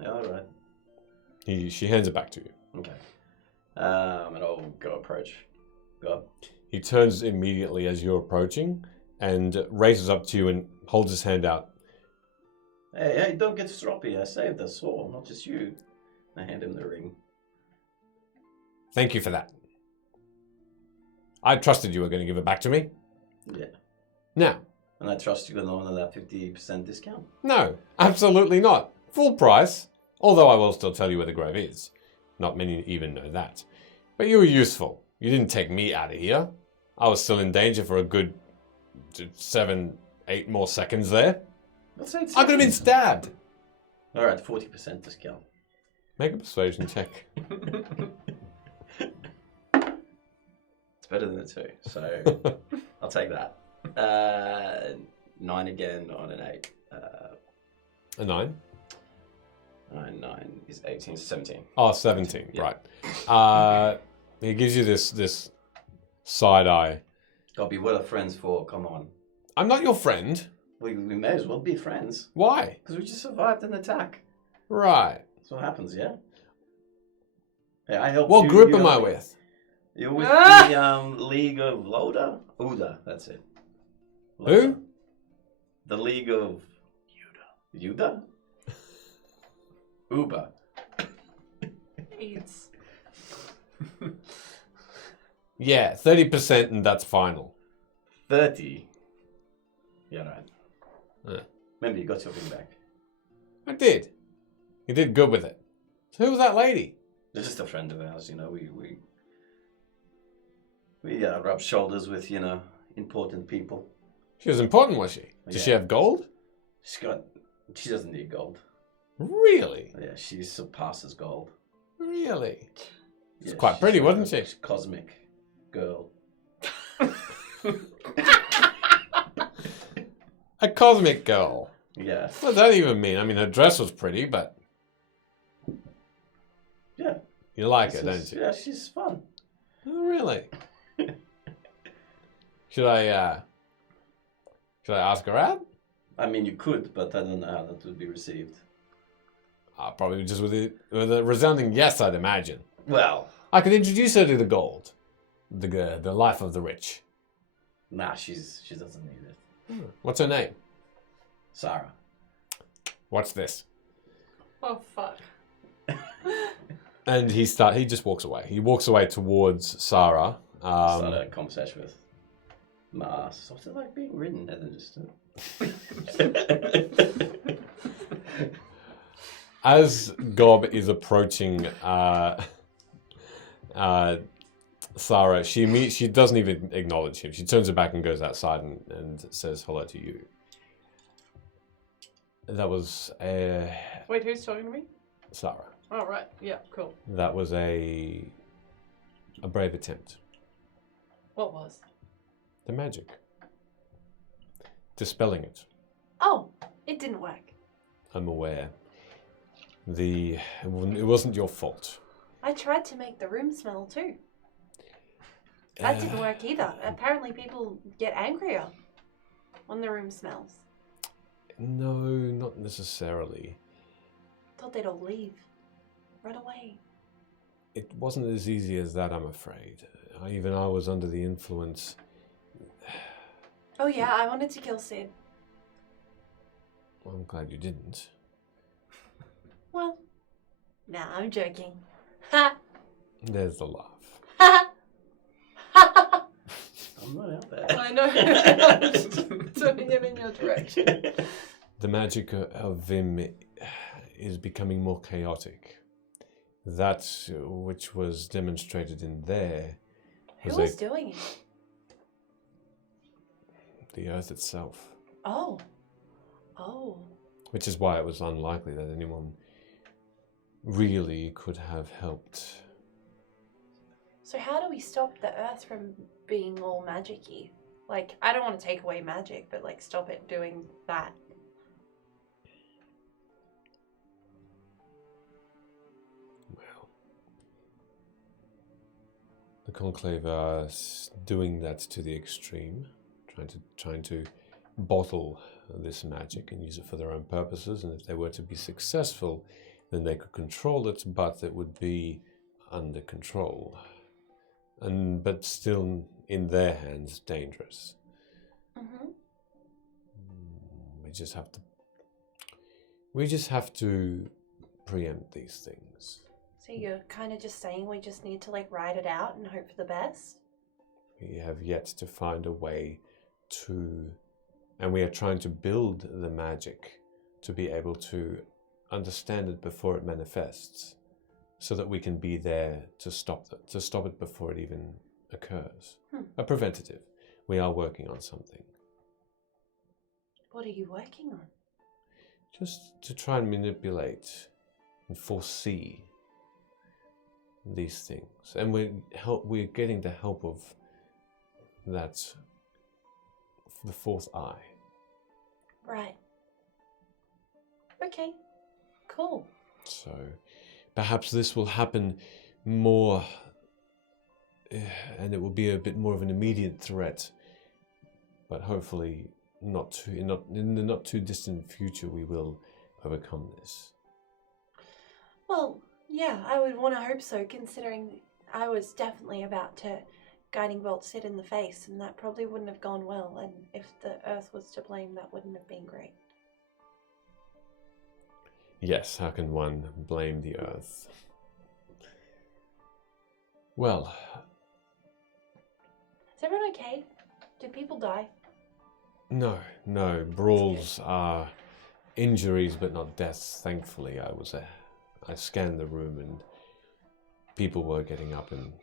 Yeah, all right. She hands it back to you. Okay. And I'll go approach Gob. He turns immediately as you're approaching and races up to you and holds his hand out. Hey, don't get stroppy. I saved us all, not just you. I hand him the ring. Thank you for that. I trusted you were going to give it back to me. Yeah. Now, And I trust you're going to honor that 50% discount. no, absolutely not. Full price. Although I will still tell you where the grave is. Not many even know that. But you were useful. You didn't take me out of here. I was still in danger for a good 7, 8 more seconds there. Let's say it's I could have been stabbed. All right, 40% discount. Make a persuasion check. It's better than a 2, so I'll take that. 9 again on an 8. A 9? 9 is 18, 17. Oh, 17, Yeah. right. He gives you this side eye. God, be what are friends for? Come on. I'm not your friend. We may as well be friends. Why? Because we just survived an attack. Right. That's what happens, yeah? Yeah, I helped What you. group you am I helped me. with? You're with Ah! the League of Loda? Uda, that's it. Who? The League of... Yuda? Uba. AIDS. Yeah, 30% and that's final. 30. Yeah, right. Yeah. Remember, you got your ring back. I did. You did good with it. So who was that lady? They're just a friend of ours, you know. We rub shoulders with, you know, important people. She was important, was she? Did she Yeah. have gold? She doesn't need gold. Really? Yeah, she surpasses gold. Really? She's Yeah, quite she's pretty, like wasn't a she? Cosmic girl. A cosmic girl. Yeah. What does that even mean? I mean, her dress was pretty, but Yeah. you like her, This don't is- you? Yeah, she's fun. Oh, really? Should I ask her out? I mean, you could, but I don't know how that would be received. Probably just with a resounding yes, I'd imagine. Well, I could introduce her to the gold, the life of the rich. nah, she doesn't need it. What's her name? Sarah. What's this? Oh fuck. And he just walks away. He walks away towards Sarah. Start a conversation with Mars. What's it like being ridden? And then just. As Gob is approaching Sarah, she doesn't even acknowledge him. She turns her back and goes outside and says hello to you. That was Wait, who's talking to me? Sarah. Oh right. Yeah. Cool. That was a brave attempt. What was? The magic. Dispelling it. Oh, it didn't work. I'm aware. It wasn't your fault. I tried to make the room smell too. That didn't work either. Apparently people get angrier when the room smells. No, not necessarily. Thought they'd all leave. Run away. It wasn't as easy as that, I'm afraid. Even I was under the influence. Oh yeah, I wanted to kill Sid. Well, I'm glad you didn't. Well, nah, I'm joking. Ha! There's the laugh. Ha! Ha! I'm not out there. I know. I'm just turning it in your direction. The magic of Vim is becoming more chaotic. That which was demonstrated in there Who was doing it? the earth itself. Oh. Oh. Which is why it was unlikely that anyone really could have helped. So how do we stop the earth from being all magic-y? Like, I don't want to take away magic, but like stop it doing that. Well, the Conclave are doing that to the extreme, trying to bottle this magic and use it for their own purposes. And if they were to be successful, then they could control it, but it would be under control, but still in their hands, dangerous. Mm-hmm. We just have to preempt these things. So you're kind of just saying we just need to like ride it out and hope for the best? We have yet to find a way to, and we are trying to build the magic to be able to understand it before it manifests, so that we can be there to stop it before it even occurs. A preventative. We are working on something. What are you working on? Just to try and manipulate and foresee these things. And we're getting the help of the fourth eye. Right. Okay. Cool. So perhaps this will happen more, and it will be a bit more of an immediate threat. But hopefully, in the not too distant future, we will overcome this. Well, yeah, I would want to hope so, considering I was definitely about to guiding bolt Sid in the face, and that probably wouldn't have gone well. And if the Earth was to blame, that wouldn't have been great. Yes, how can one blame the earth? Well... Is everyone okay? Did people die? No. Brawls are injuries but not deaths, thankfully. I scanned the room and people were getting up and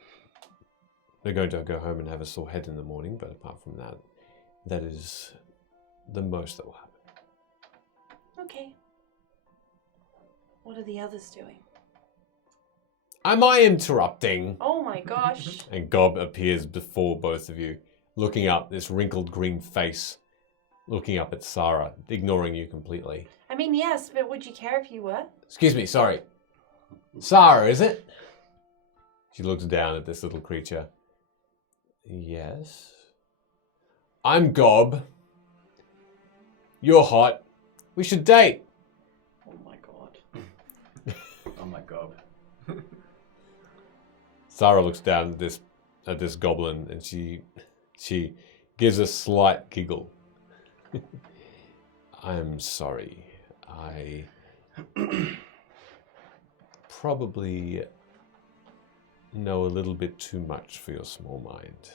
they're going to go home and have a sore head in the morning, but apart from that, that is the most that will happen. Okay. What are the others doing? Am I interrupting? Oh my gosh. And Gob appears before both of you, looking up, this wrinkled green face, looking up at Sarah, ignoring you completely. I mean, yes, but would you care if you were? Excuse me, sorry. Sarah, is it? She looks down at this little creature. Yes. I'm Gob. You're hot. We should date. Oh my god. Oh my god. Sarah looks down at this goblin and she gives a slight giggle. I'm sorry. I probably know a little bit too much for your small mind.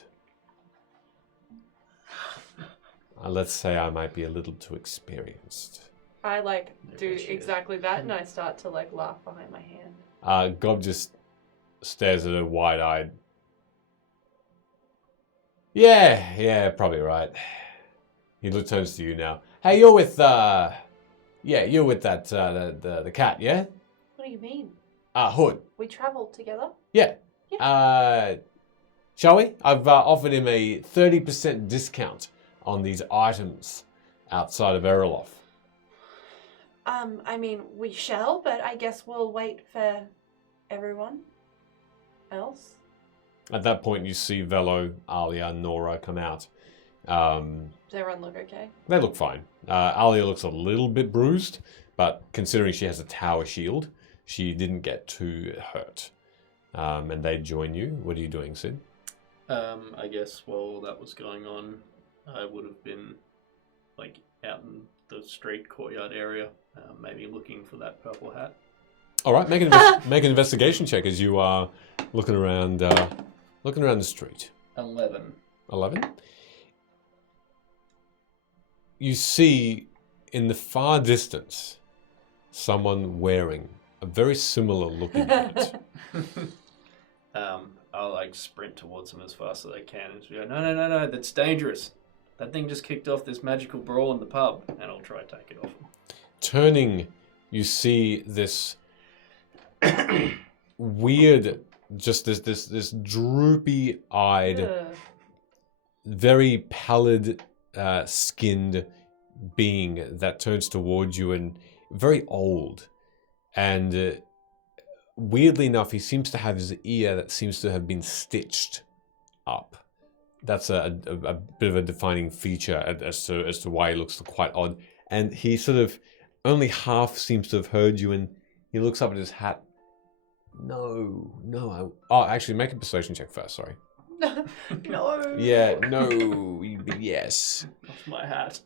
Let's say I might be a little too experienced. I do bet she is. exactly that, and I start to laugh behind my hand. Gob just stares at her wide-eyed. Yeah, probably right. He turns to you now. Hey, you're with you're with that the cat, yeah? What do you mean? Hood. We travelled together? Yeah. Shall we? I've offered him a 30% discount on these items outside of Erlof. I mean, we shall, but I guess we'll wait for everyone. else? At that point, you see Velo, Alia, Nora come out. Does everyone look okay? They look fine. Alia looks a little bit bruised, but considering she has a tower shield, she didn't get too hurt. And they join you. What are you doing, Sid? I guess while that was going on, I would have been like out in the street courtyard area, maybe looking for that purple hat. All right, make an investigation check as you are looking around the street. 11. 11. You see in the far distance someone wearing a very similar looking hat. I'll like sprint towards him as fast as I can and just be like, no, that's dangerous. That thing just kicked off this magical brawl in the pub, and I'll try to take it off him. Turning, you see this weird, just this droopy-eyed, Ugh. very pallid skinned being that turns towards you and very old. And weirdly enough, he seems to have his ear that seems to have been stitched up. That's a bit of a defining feature as to why he looks quite odd. And he sort of only half seems to have heard you, and he looks up at his hat. Actually, make a persuasion check first, sorry. No. Yeah, no, yes. Off my hat.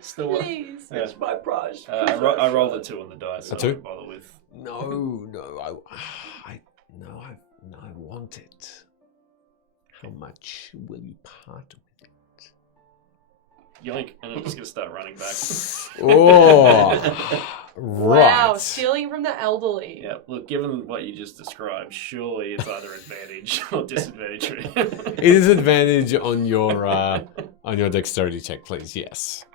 Still one. Please. Yeah. It's my prize. I rolled a 2 on the dice, so A I 2? won't bother with. No, I want it. How much will you part with it? Yoink, and I'm just gonna start running back. Oh, right. Wow, stealing from the elderly. Yeah, look, given what you just described, surely it's either advantage or disadvantage. It is advantage on your dexterity check, please. Yes.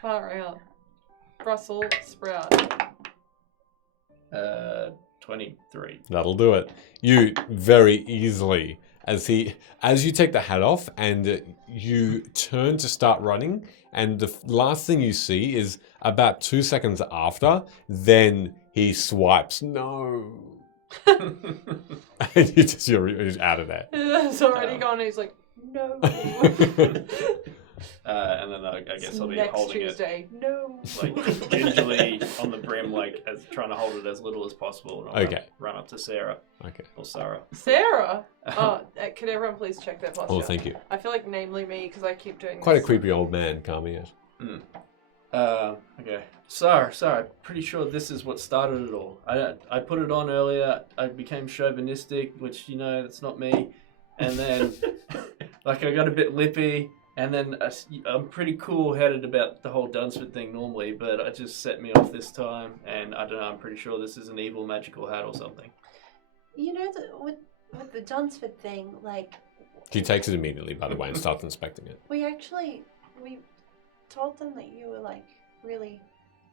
Far out. Brussels sprout. 23. That'll do it. You very easily, as you take the hat off and you turn to start running, and the last thing you see is about 2 seconds after, then he swipes. No. And you're out of there. It's already gone. He's like, no. And then I guess I'll be Next holding Tuesday. No. it like gingerly on the brim, like as trying to hold it as little as possible. And I'll Okay. run up to Sarah Okay. or Sarah. Sarah. Oh, could everyone please check their posture? Oh, thank you. I feel like namely me because I keep doing Quite a this. creepy old man, Kami is. Okay. Sorry. Pretty sure this is what started it all. I put it on earlier. I became chauvinistic, which that's not me. And then, I got a bit lippy. And then I'm pretty cool-headed about the whole Dunsford thing normally, but it just set me off this time. And I don't know. I'm pretty sure this is an evil magical hat or something. With the Dunsford thing, She takes it immediately, by the way, and starts inspecting it. we told them that you were really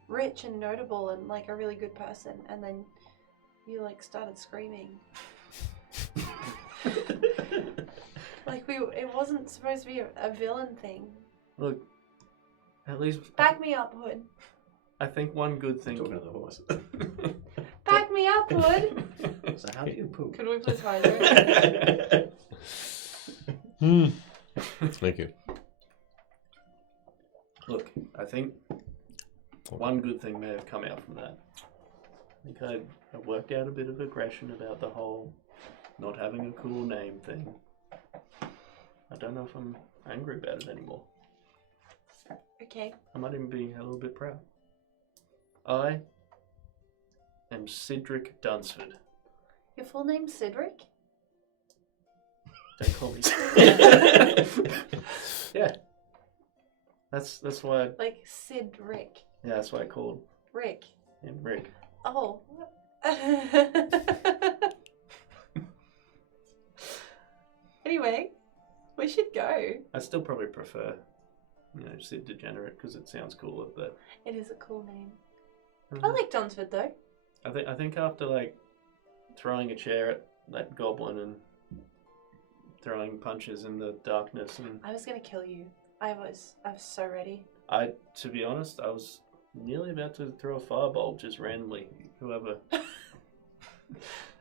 rich and notable and a really good person, and then you started screaming. It wasn't supposed to be a villain thing. Look, at least Back me up, Hood. I think one good thing. Talking to the horse. Back me up, Hood. So how do you poop? Could we please hide it? Thank you. Look, I think one good thing may have come out from that. I think I worked out a bit of aggression about the whole not having a cool name thing. I don't know if I'm angry about it anymore. Okay. I might even be a little bit proud. I am Cedric Dunsford. Your full name's Cedric? Don't call me Cedric. Yeah. That's why. Cedric. Yeah, that's why I called Rick. him Rick. Oh. Anyway, we should go. I still probably prefer, Sid Degenerate because it sounds cooler. But It is a cool name. I like Dunsford though. I think after throwing a chair at that goblin and throwing punches in the darkness, and I was gonna kill you. I was so ready. to be honest, I was nearly about to throw a firebolt just randomly. Whoever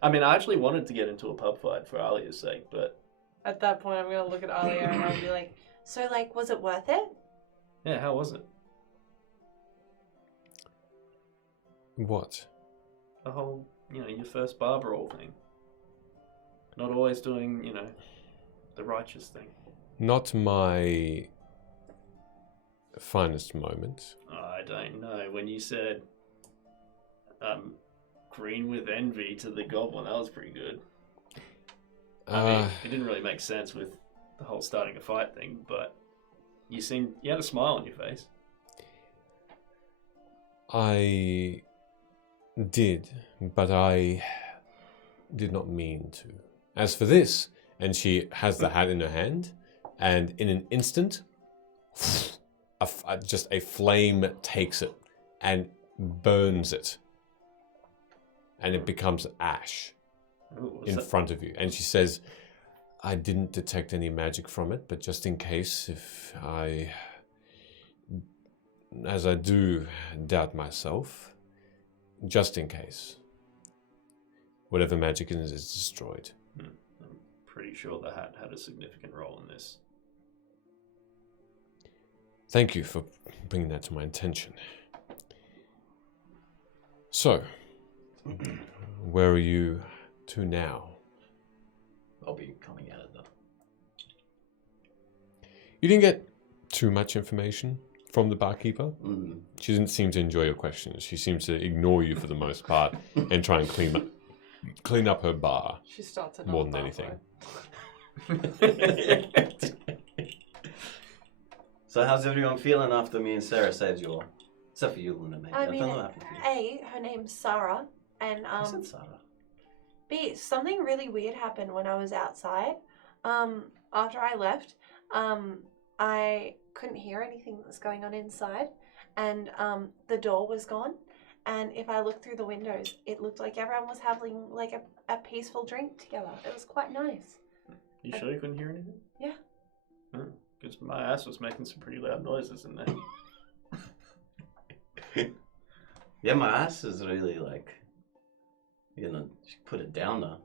I mean, I actually wanted to get into a pub fight for Alia's sake, but At that point, I'm gonna look at Alia and I'll be like, So, like, was it worth it? yeah, how was it? What? The whole, your first bar brawl thing. Not always doing, the righteous thing. Not my finest moment. I don't know. When you said, green with envy to the goblin, that was pretty good. I mean, it didn't really make sense with the whole starting a fight thing, but you had a smile on your face. I did, but I did not mean to. As for this, and she has the hat in her hand, and in an instant, just a flame takes it and burns it, and it becomes ash Ooh, in front of you. And she says, I didn't detect any magic from it, but just in case, as I do doubt myself, just in case, whatever magic is destroyed. I'm pretty sure the hat had a significant role in this. Thank you for bringing that to my attention. So, where are you to now? I'll be coming out of the... You didn't get too much information from the barkeeper. Mm. She didn't seem to enjoy your questions. She seems to ignore you for the most part and try and clean up her bar she starts it more than anything. So how's everyone feeling after me and Sarah saved you all? Except for you, Luna, maybe. I mean, don't know what happened to you. A, her name's Sarah, and I said Sarah. B, something really weird happened when I was outside. After I left, I couldn't hear anything that was going on inside, and the door was gone. And if I looked through the windows, it looked like everyone was having like a peaceful drink together. It was quite nice. You sure you couldn't hear anything? Yeah. Because my ass was making some pretty loud noises in there. Yeah, my ass is really like, she put it down now.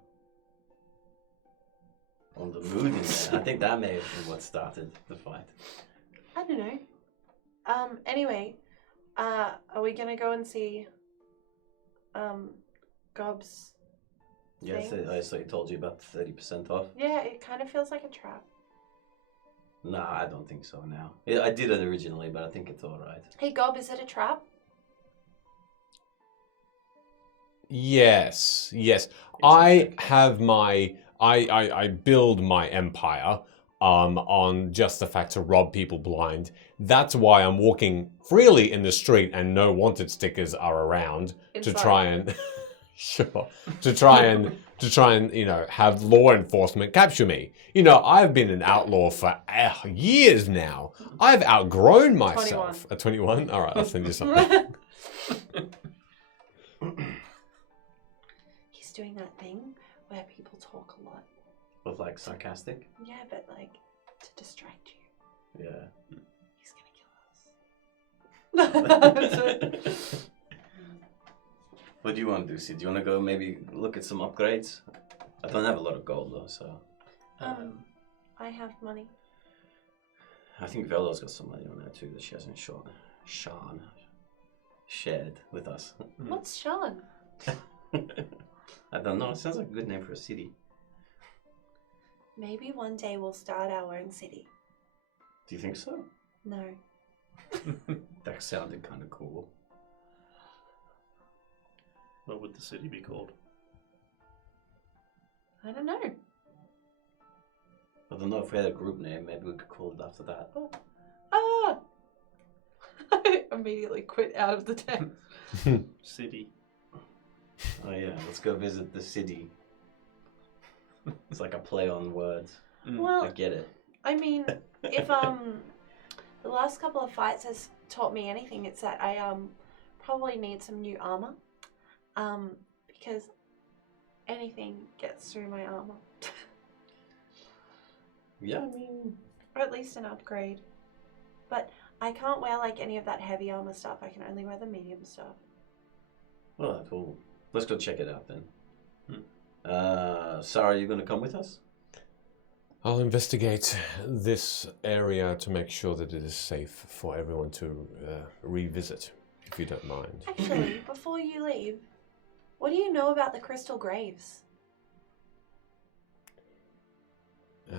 On the mood in there. I think that may have been what started the fight. I don't know. Anyway, are we gonna go and see Gob's Yeah, things? I saw you told you about 30% off. Yeah, it kind of feels like a trap. Nah, I don't think so now. Yeah, I did it originally, but I think it's alright. Hey Gob, is it a trap? Yes. I have I build my empire on just the fact to rob people blind. That's why I'm walking freely in the street and no wanted stickers are around to try and to try and have law enforcement capture me. I've been an outlaw for years now. I've outgrown myself. 21. All right, I'll send you something. He's doing that thing where people talk a lot. Was like sarcastic? Yeah, but like to distract you. Yeah. He's gonna kill us. What do you want to do, Sid? Do you want to go maybe look at some upgrades? I don't have a lot of gold though, so... I have money. I think Velo's got some money on there too that she hasn't shared with us. What's Sean? I don't know. It sounds like a good name for a city. Maybe one day we'll start our own city. Do you think so? No. That sounded kind of cool. What would the city be called? I don't know. I don't know if we had a group name. Maybe we could call it after that. Ah! I immediately quit out of the tent. City. Oh yeah, let's go visit the city. It's like a play on words. Well, I get it. I mean, if the last couple of fights has taught me anything, it's that I probably need some new armor. Because anything gets through my armor. Yeah, I mean... Or at least an upgrade. But I can't wear like any of that heavy armor stuff. I can only wear the medium stuff. Well, that's cool. Let's go check it out then. Sarah, are you going to come with us? I'll investigate this area to make sure that it is safe for everyone to revisit, if you don't mind. Actually, before you leave, what do you know about the crystal graves? They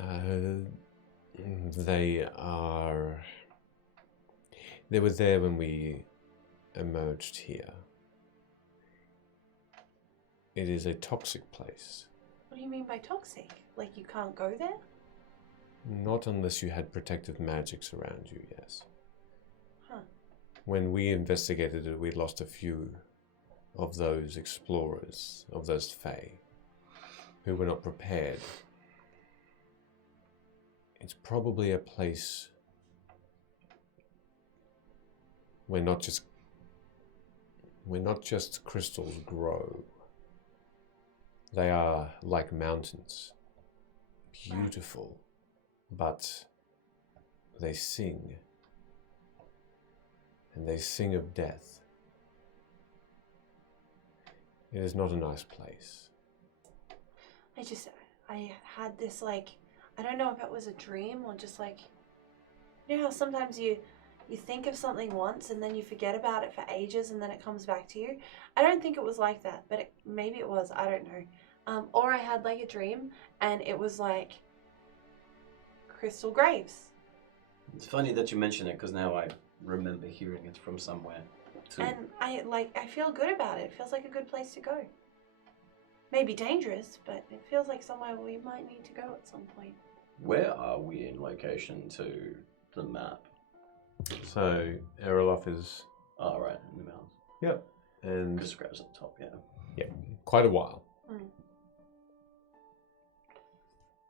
were there when we emerged here. It is a toxic place. What do you mean by toxic? Like you can't go there? Not unless you had protective magics around you, yes. Huh. When we investigated it, we lost a few of those explorers, of those Fae, who were not prepared. It's probably a place where not just crystals grow. They are like mountains, beautiful, but they sing, and they sing of death. It is not a nice place. I had this I don't know if it was a dream or just you know how sometimes you think of something once and then you forget about it for ages and then it comes back to you. I don't think it was like that, but maybe it was. I don't know. Or I had a dream and it was crystal graves. It's funny that you mention it because now I remember hearing it from somewhere too. And I feel good about it. It feels like a good place to go. Maybe dangerous, but it feels like somewhere we might need to go at some point. Where are we in location to the map? So, Erolof is... Oh, right, in the mountains. Yep. And... Crystal Graves at the top, yeah. Yeah, quite a while.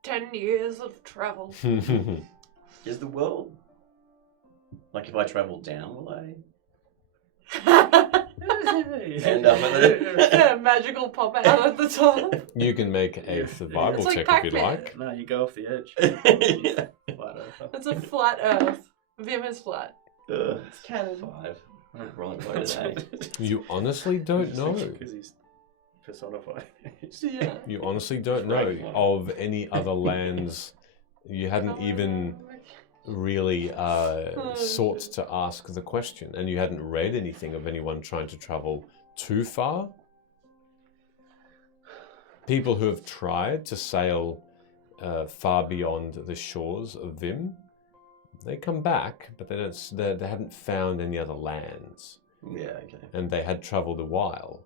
10 years of travel. Is the world... if I travel down, will I end up with it? Yeah, magical pop out at the top. You can make a survival It's like check if you'd Pac-Man. like. No, you go off the edge. Yeah. Flat earth. It's a flat Earth. Vim is flat. It's canon. 5. I'm rolling low today. You honestly don't know. Because he's personified. Yeah. You honestly don't know of any other lands. You hadn't even really sought to ask the question, and you hadn't read anything of anyone trying to travel too far. People who have tried to sail far beyond the shores of Vim, they come back, but they hadn't found any other lands. Yeah, okay. And they had travelled a while.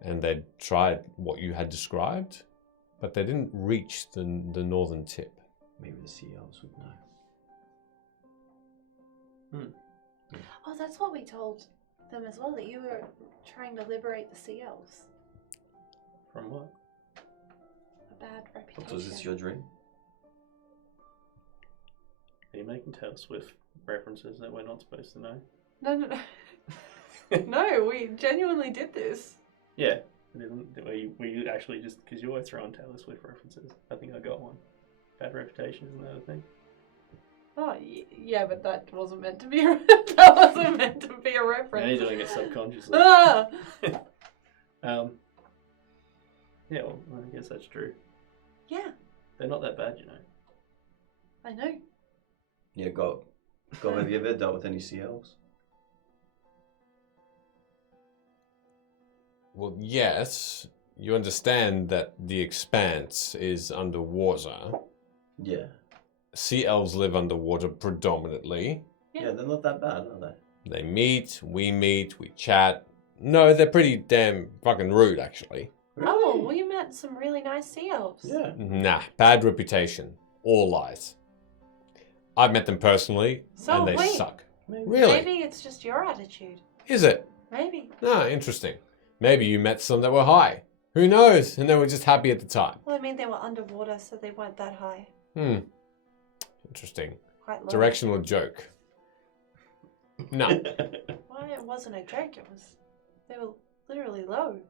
And they'd tried what you had described, but they didn't reach the northern tip. Maybe the sea elves would know. Oh, that's what we told them as well, that you were trying to liberate the sea elves. From what? A bad reputation. Was this your dream? Are you making Taylor Swift references that we're not supposed to know? No. No, we genuinely did this. Yeah. We actually just... Because you always throw on Taylor Swift references. I think I got one. Bad reputation, isn't that a thing? Oh, yeah, but that wasn't meant to be that wasn't meant to be a Now reference. you're doing it subconsciously. Ah! Yeah, well, I guess that's true. Yeah, They're not that bad, you know. I know. Yeah, Gob, have you ever dealt with any sea elves? Well, yes. You understand that the expanse is underwater. Yeah. Sea elves live underwater predominantly. Yeah, they're not that bad, are they? They meet, we chat. No, they're pretty damn fucking rude, actually. Oh, well, you met some really nice sea elves. Yeah. Nah, bad reputation. All lies. I've met them personally, So and they wait. suck. Maybe. Really? Maybe it's just your attitude. Is it? Maybe. Ah, interesting. Maybe you met some that were high. Who knows? And they were just happy at the time. Well, I mean, they were underwater, so they weren't that high. Interesting. Quite low. Directional joke. No. Well, it wasn't a joke. They were literally low.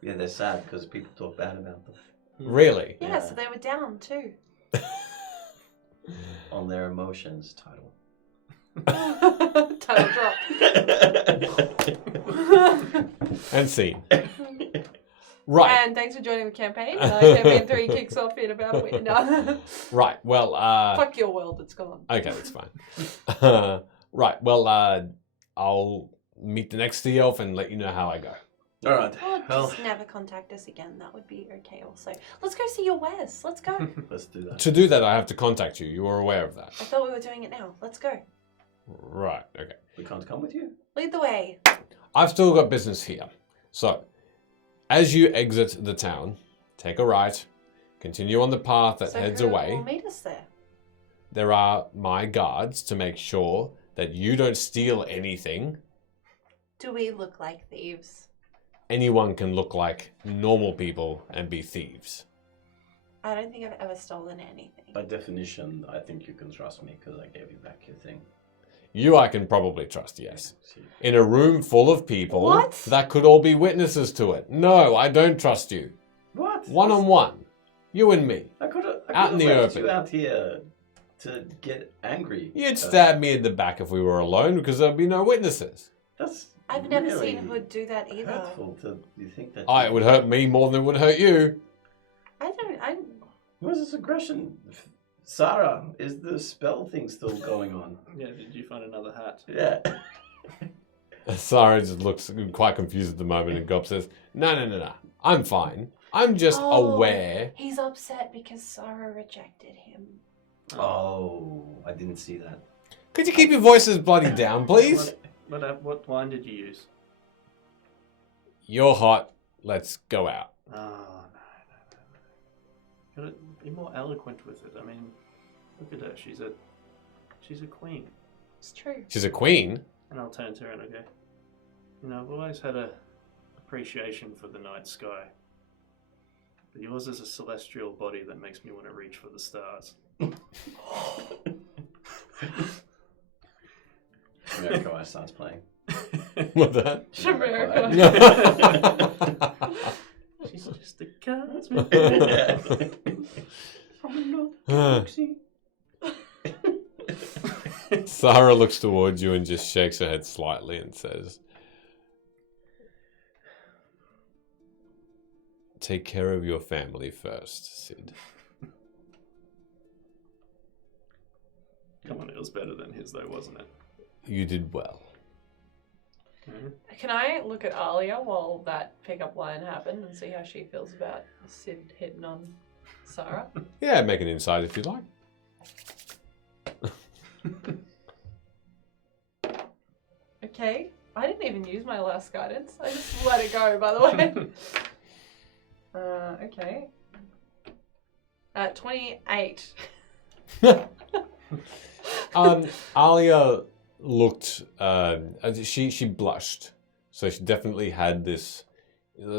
Yeah, they're sad because people talk bad about them Really? Yeah, Yeah. so they were down too. on their emotions title. Title drop. And scene. Right. And thanks for joining the campaign. Campaign 3 kicks off in about a week. No. Right. Well, Fuck your world, it's gone. okay, that's fine. Right. Well, I'll meet the next sea elf and let you know how I go. All right. Or Well, just never contact us again. That would be okay also. Let's go see your wares. Let's go. let's do that. To do that, I have to contact you. You are aware of that. I thought we were doing it now. Let's go. Right. Okay. We can't come with you. Lead the way. I've still got business here. So, as you exit the town, take a right, continue on the path that So heads who away. will meet us there? There are my guards to make sure that you don't steal anything. Do we look like thieves? Anyone can look like normal people and be thieves. I don't think I've ever stolen anything. By definition, I think you can trust me because I gave you back your thing. You I can probably trust, yes. In a room full of people What? that could all be witnesses to it. No, I don't trust you. What? One-on-one. You and me. I could have Out in the left open. you out here to get angry. You'd stab me in the back if we were alone because there'd be no witnesses. That's I've never really seen Hood do that either. hurtful to you think that. It would hurt me more than it would hurt you. I Where's this aggression? Sarah, is the spell thing still going on? Yeah, did you find another hat? Yeah. Sarah just looks quite confused at the moment and Gob says, No. I'm fine. I'm just aware. He's upset because Sarah rejected him. Oh, I didn't see that. Could you keep your voices bloody down, please? What line did you use? You're hot. Let's go out. Oh, no. Gotta be more eloquent with it. I mean, look at her. She's a queen. It's true. She's a queen. And I'll turn to her and I'll go, you know, I've always had a appreciation for the night sky. But yours is a celestial body that makes me want to reach for the stars. America starts playing. What that? America. She's just a cosmic from another galaxy. Sarah looks towards you and just shakes her head slightly and says, Take care of your family first, Sid. Come on, it was better than his though, wasn't it? You did well. Mm-hmm. Can I look at Alia while that pickup line happened and see how she feels about Sid hitting on Sarah? Yeah, make an insight if you'd like. Okay. I didn't even use my last guidance. I just let it go, by the way. Okay. 28. Alia looked, she blushed. So she definitely had this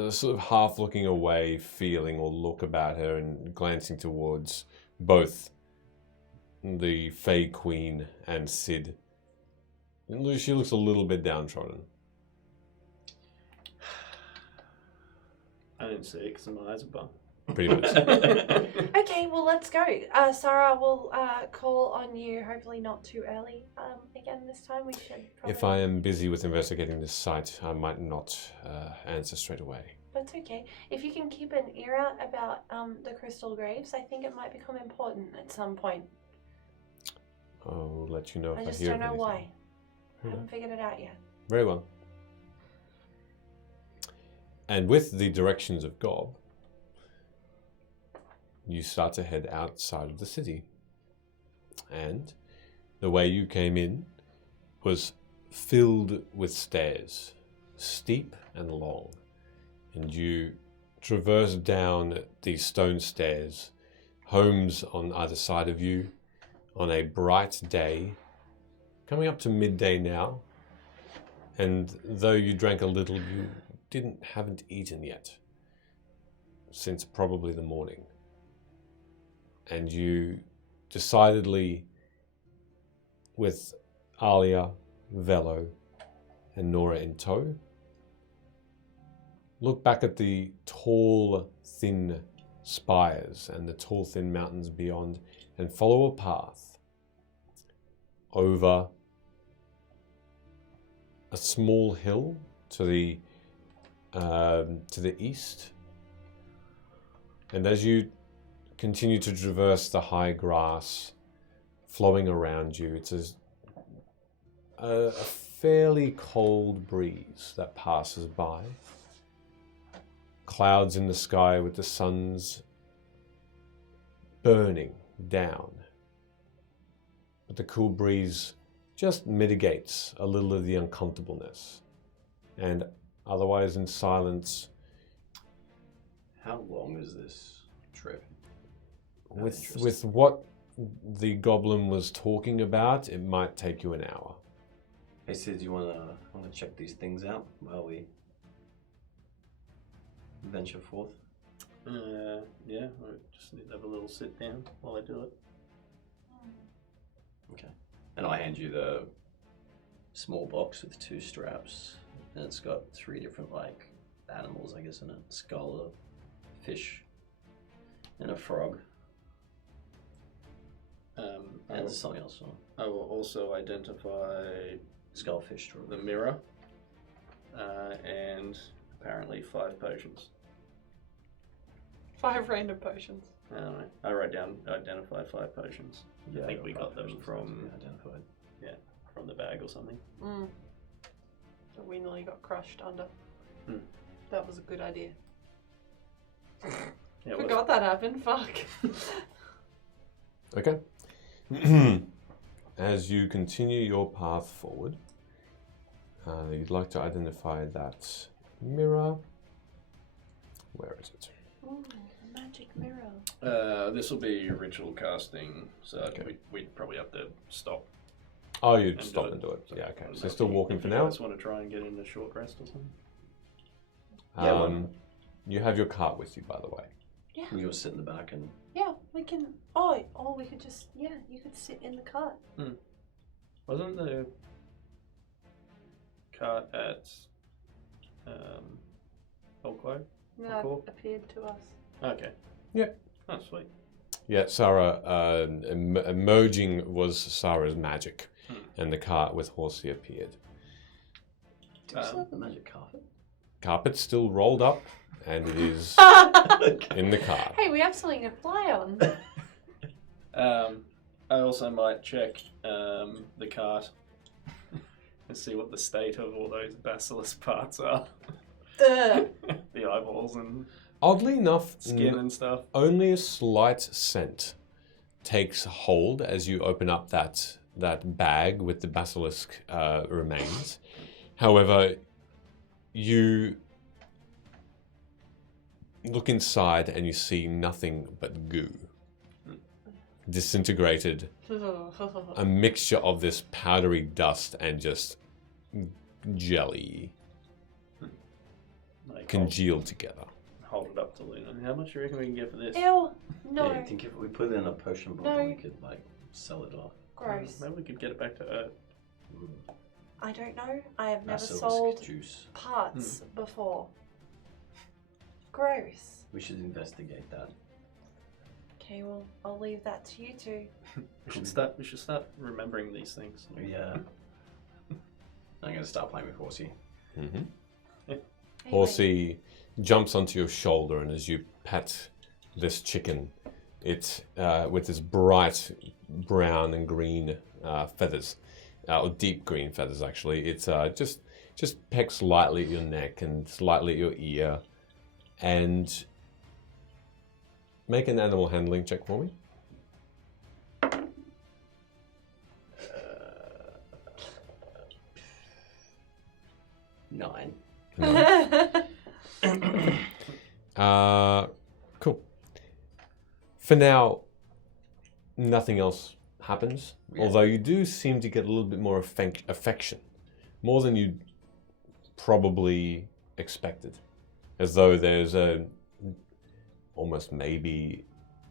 sort of half looking away feeling or look about her and glancing towards both the Fey Queen and Sid. And she looks a little bit downtrodden. I didn't see it because my eyes are bum. Pretty much. Okay, well, let's go. Sarah, we'll call on you, hopefully not too early again this time. We should probably... If I am busy with investigating this site, I might not answer straight away. That's okay. If you can keep an ear out about the crystal graves, I think it might become important at some point. I'll let you know if I I just hear don't know of why. anything. I haven't figured it out yet. Very well. And with the directions of Gob, you start to head outside of the city. And the way you came in was filled with stairs, steep and long. And you traverse down these stone stairs, homes on either side of you, on a bright day, coming up to midday now. And though you drank a little, you haven't eaten yet, since probably the morning. And you decidedly, with Alia, Velo, and Nora in tow, look back at the tall, thin spires and the tall, thin mountains beyond and follow a path over a small hill to the east And as you continue to traverse the high grass flowing around you, it's a fairly cold breeze that passes by. Clouds in the sky with the sun's burning down. But the cool breeze just mitigates a little of the uncomfortableness. And otherwise in silence, How long is this trip? with what the goblin was talking about, it might take you an hour. Hey Sid, do you wanna check these things out while we venture forth? Yeah, I just need to have a little sit down while I do it. Okay. And I hand you the small box with 2 straps, and it's got 3 different like animals, I guess, in it: skull, a fish, and a frog. And there's something else on I will also identify skullfish. the mirror and apparently 5 potions. 5 random potions. I wrote down identify 5 potions. I think we got them from identified. from the bag or something. That we nearly got crushed under. That was a good idea. Yeah, Forgot that happened. Fuck. Okay. As you continue your path forward, you'd like to identify that mirror. Where is it? Ooh, a magic mirror. This will be ritual casting, so Okay. we'd probably have to stop. Oh, you'd And stop do and do it. Yeah, okay. And So still walking for you now? guys want to try and get in a short rest or something? You have your cart with you, by the way. Yeah. We will sit in the back and Yeah, we can. Oh, we could just. Yeah, you could sit in the cart. Wasn't the cart at Oakwood? That Cool. appeared to us. Okay. Yep. Oh, sweet. Yeah, Sarah, emerging was Sarah's magic, and the cart with Horsey appeared. do we still have the magic carpet? Carpet's still rolled up, and it is in the cart. Hey, we have something to fly on. I also might check the cart and see what the state of all those basilisk parts are. The eyeballs and Oddly enough, skin and stuff. only a slight scent takes hold as you open up that bag with the basilisk remains. However, you look inside and you see nothing but goo. Disintegrated, a mixture of this powdery dust and just jelly Like, congealed together. hold it up to Luna. How much do you reckon we can get for this? Ew. No. Yeah, you think if we put it in a potion bottle, No. we could like sell it off? Gross. Maybe we could get it back to Earth. I don't know. I have never Basilisk sold juice. parts before. Gross. We should investigate that. Okay, well, I'll leave that to you two. We should start remembering these things. Yeah. I'm gonna start playing with Horsey. Mm-hmm. Anyway, Horsey jumps onto your shoulder, and as you pet this chicken, it with its bright brown and green feathers, or deep green feathers actually, it just pecks lightly at your neck and slightly at your ear, and make an animal handling check for me. 9. Cool. For now, nothing else happens, Yeah. although you do seem to get a little bit more affection, more than you probably expected, as though there's almost maybe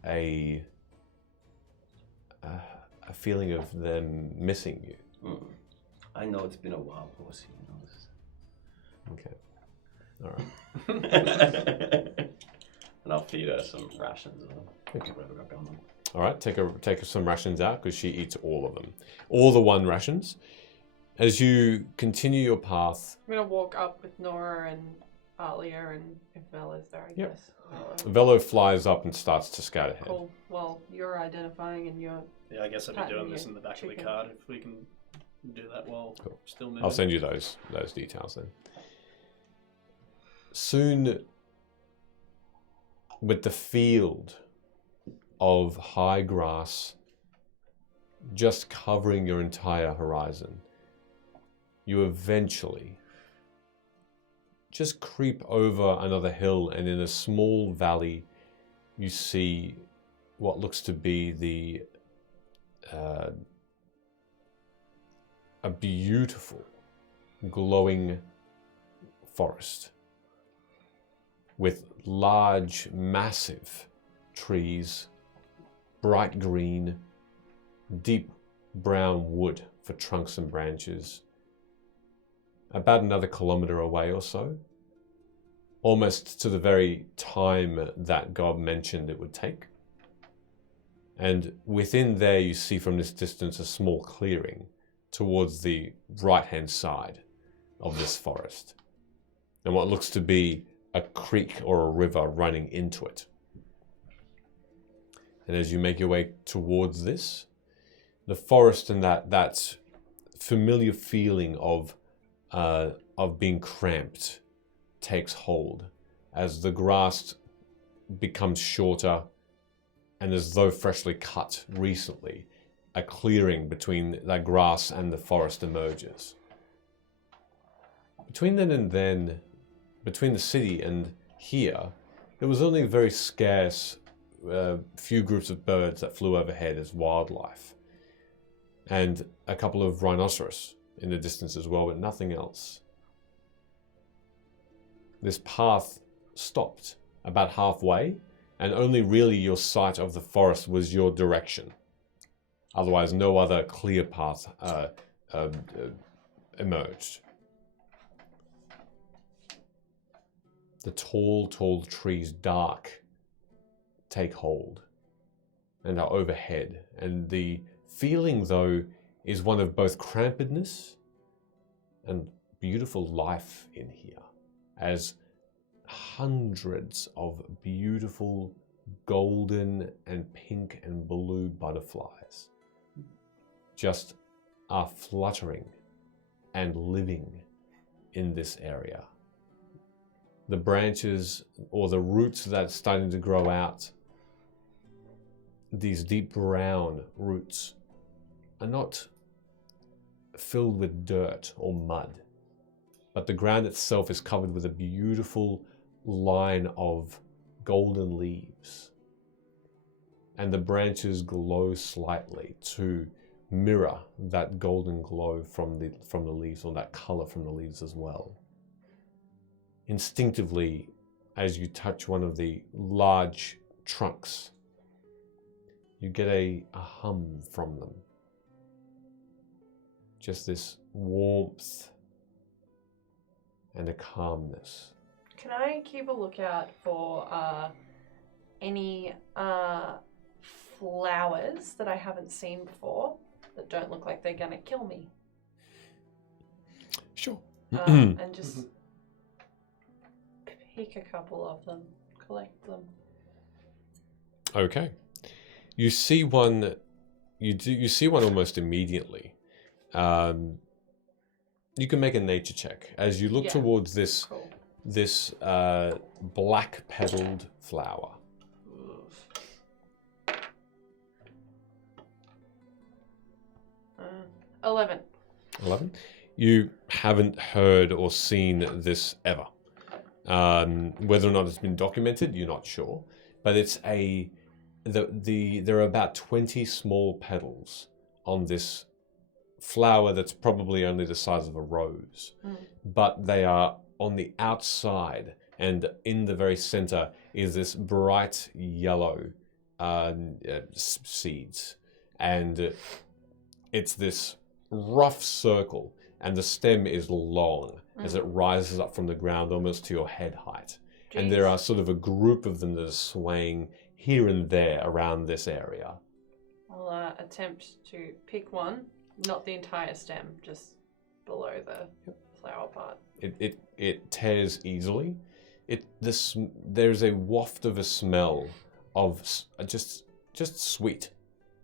a feeling of them missing you. I know it's been a while, Horsey. You know this. Okay. All right. And I'll feed her some rations or Okay. whatever got going on. All right, take some rations out because she eats all of them, all the 1 rations. As you continue your path, I'm gonna walk up with Nora and Alia and if Bella's there, I Yep. guess. Bella. Velo flies up and starts to scout ahead. Cool. Well, you're identifying and you're. Yeah, I guess I'd be Patting doing this your in the back of the chicken. cart if we can do that while Cool. still moving. I'll send you those details then. Soon, with the field of high grass just covering your entire horizon, you eventually just creep over another hill, and in a small valley, you see what looks to be a beautiful, glowing forest with large, massive trees, bright green, deep brown wood for trunks and branches. About another kilometer away or so, almost to the very time that God mentioned it would take. And within there, you see from this distance a small clearing towards the right-hand side of this forest, and what looks to be a creek or a river running into it. And as you make your way towards this, the forest and that familiar feeling of being cramped takes hold as the grass becomes shorter, and as though freshly cut recently, a clearing between that grass and the forest emerges. Between then and then, between the city and here, there was only a very scarce few groups of birds that flew overhead as wildlife, and a couple of rhinoceros in the distance as well, but nothing else. This path stopped about halfway, and only really your sight of the forest was your direction. Otherwise, no other clear path emerged. The tall trees, dark, take hold and are overhead. And the feeling, though, is one of both crampedness and beautiful life in here, as hundreds of beautiful golden and pink and blue butterflies just are fluttering and living in this area. The branches or the roots that are starting to grow out, these deep brown roots, are not filled with dirt or mud, but the ground itself is covered with a beautiful line of golden leaves. And the branches glow slightly to mirror that golden glow from the leaves, or that color from the leaves as well. Instinctively, as you touch one of the large trunks, you get a hum from them. Just this warmth and a calmness. Can I keep a lookout for any flowers that I haven't seen before that don't look like they're gonna kill me? Sure. And just pick a couple of them, collect them. Okay. You see one. You see one almost immediately. You can make a nature check as you look towards this Cool. this black-petaled flower. 11. 11. You haven't heard or seen this ever. Whether or not it's been documented, you're not sure. But it's there are about 20 small petals on this flower that's probably only the size of a rose. But they are on the outside, and in the very center is this bright yellow seeds. And it's this rough circle, and the stem is long as it rises up from the ground almost to your head height. Jeez. And there are sort of a group of them that are swaying here and there around this area. I'll attempt to pick one, not the entire stem, just below the flower part. It tears easily. There's a waft of a smell of just sweet.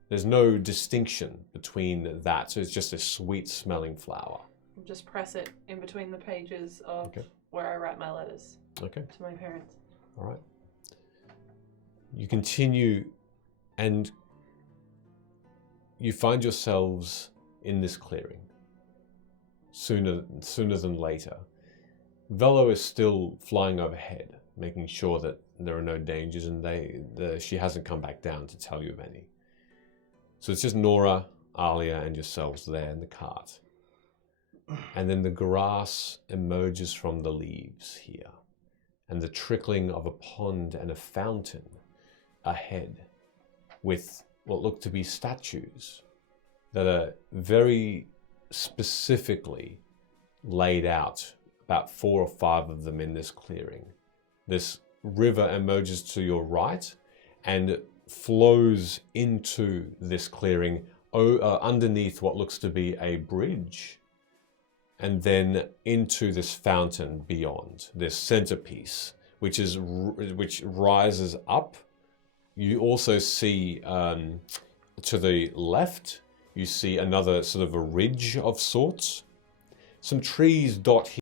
There's no distinction between that, so it's just a sweet smelling flower. Just press it in between the pages of Okay. where I write my letters Okay. to my parents. All right. You continue, and you find yourselves in this clearing. Sooner than later. Velo is still flying overhead, making sure that there are no dangers, and she hasn't come back down to tell you of any. So it's just Nora, Alia, and yourselves there in the cart. And then the grass emerges from the leaves here, and the trickling of a pond and a fountain ahead with what look to be statues that are very specifically laid out, about 4 or 5 of them in this clearing. This river emerges to your right and flows into this clearing underneath what looks to be a bridge, and then into this fountain beyond, this centerpiece, which rises up. You also see to the left, you see another sort of a ridge of sorts. Some trees dot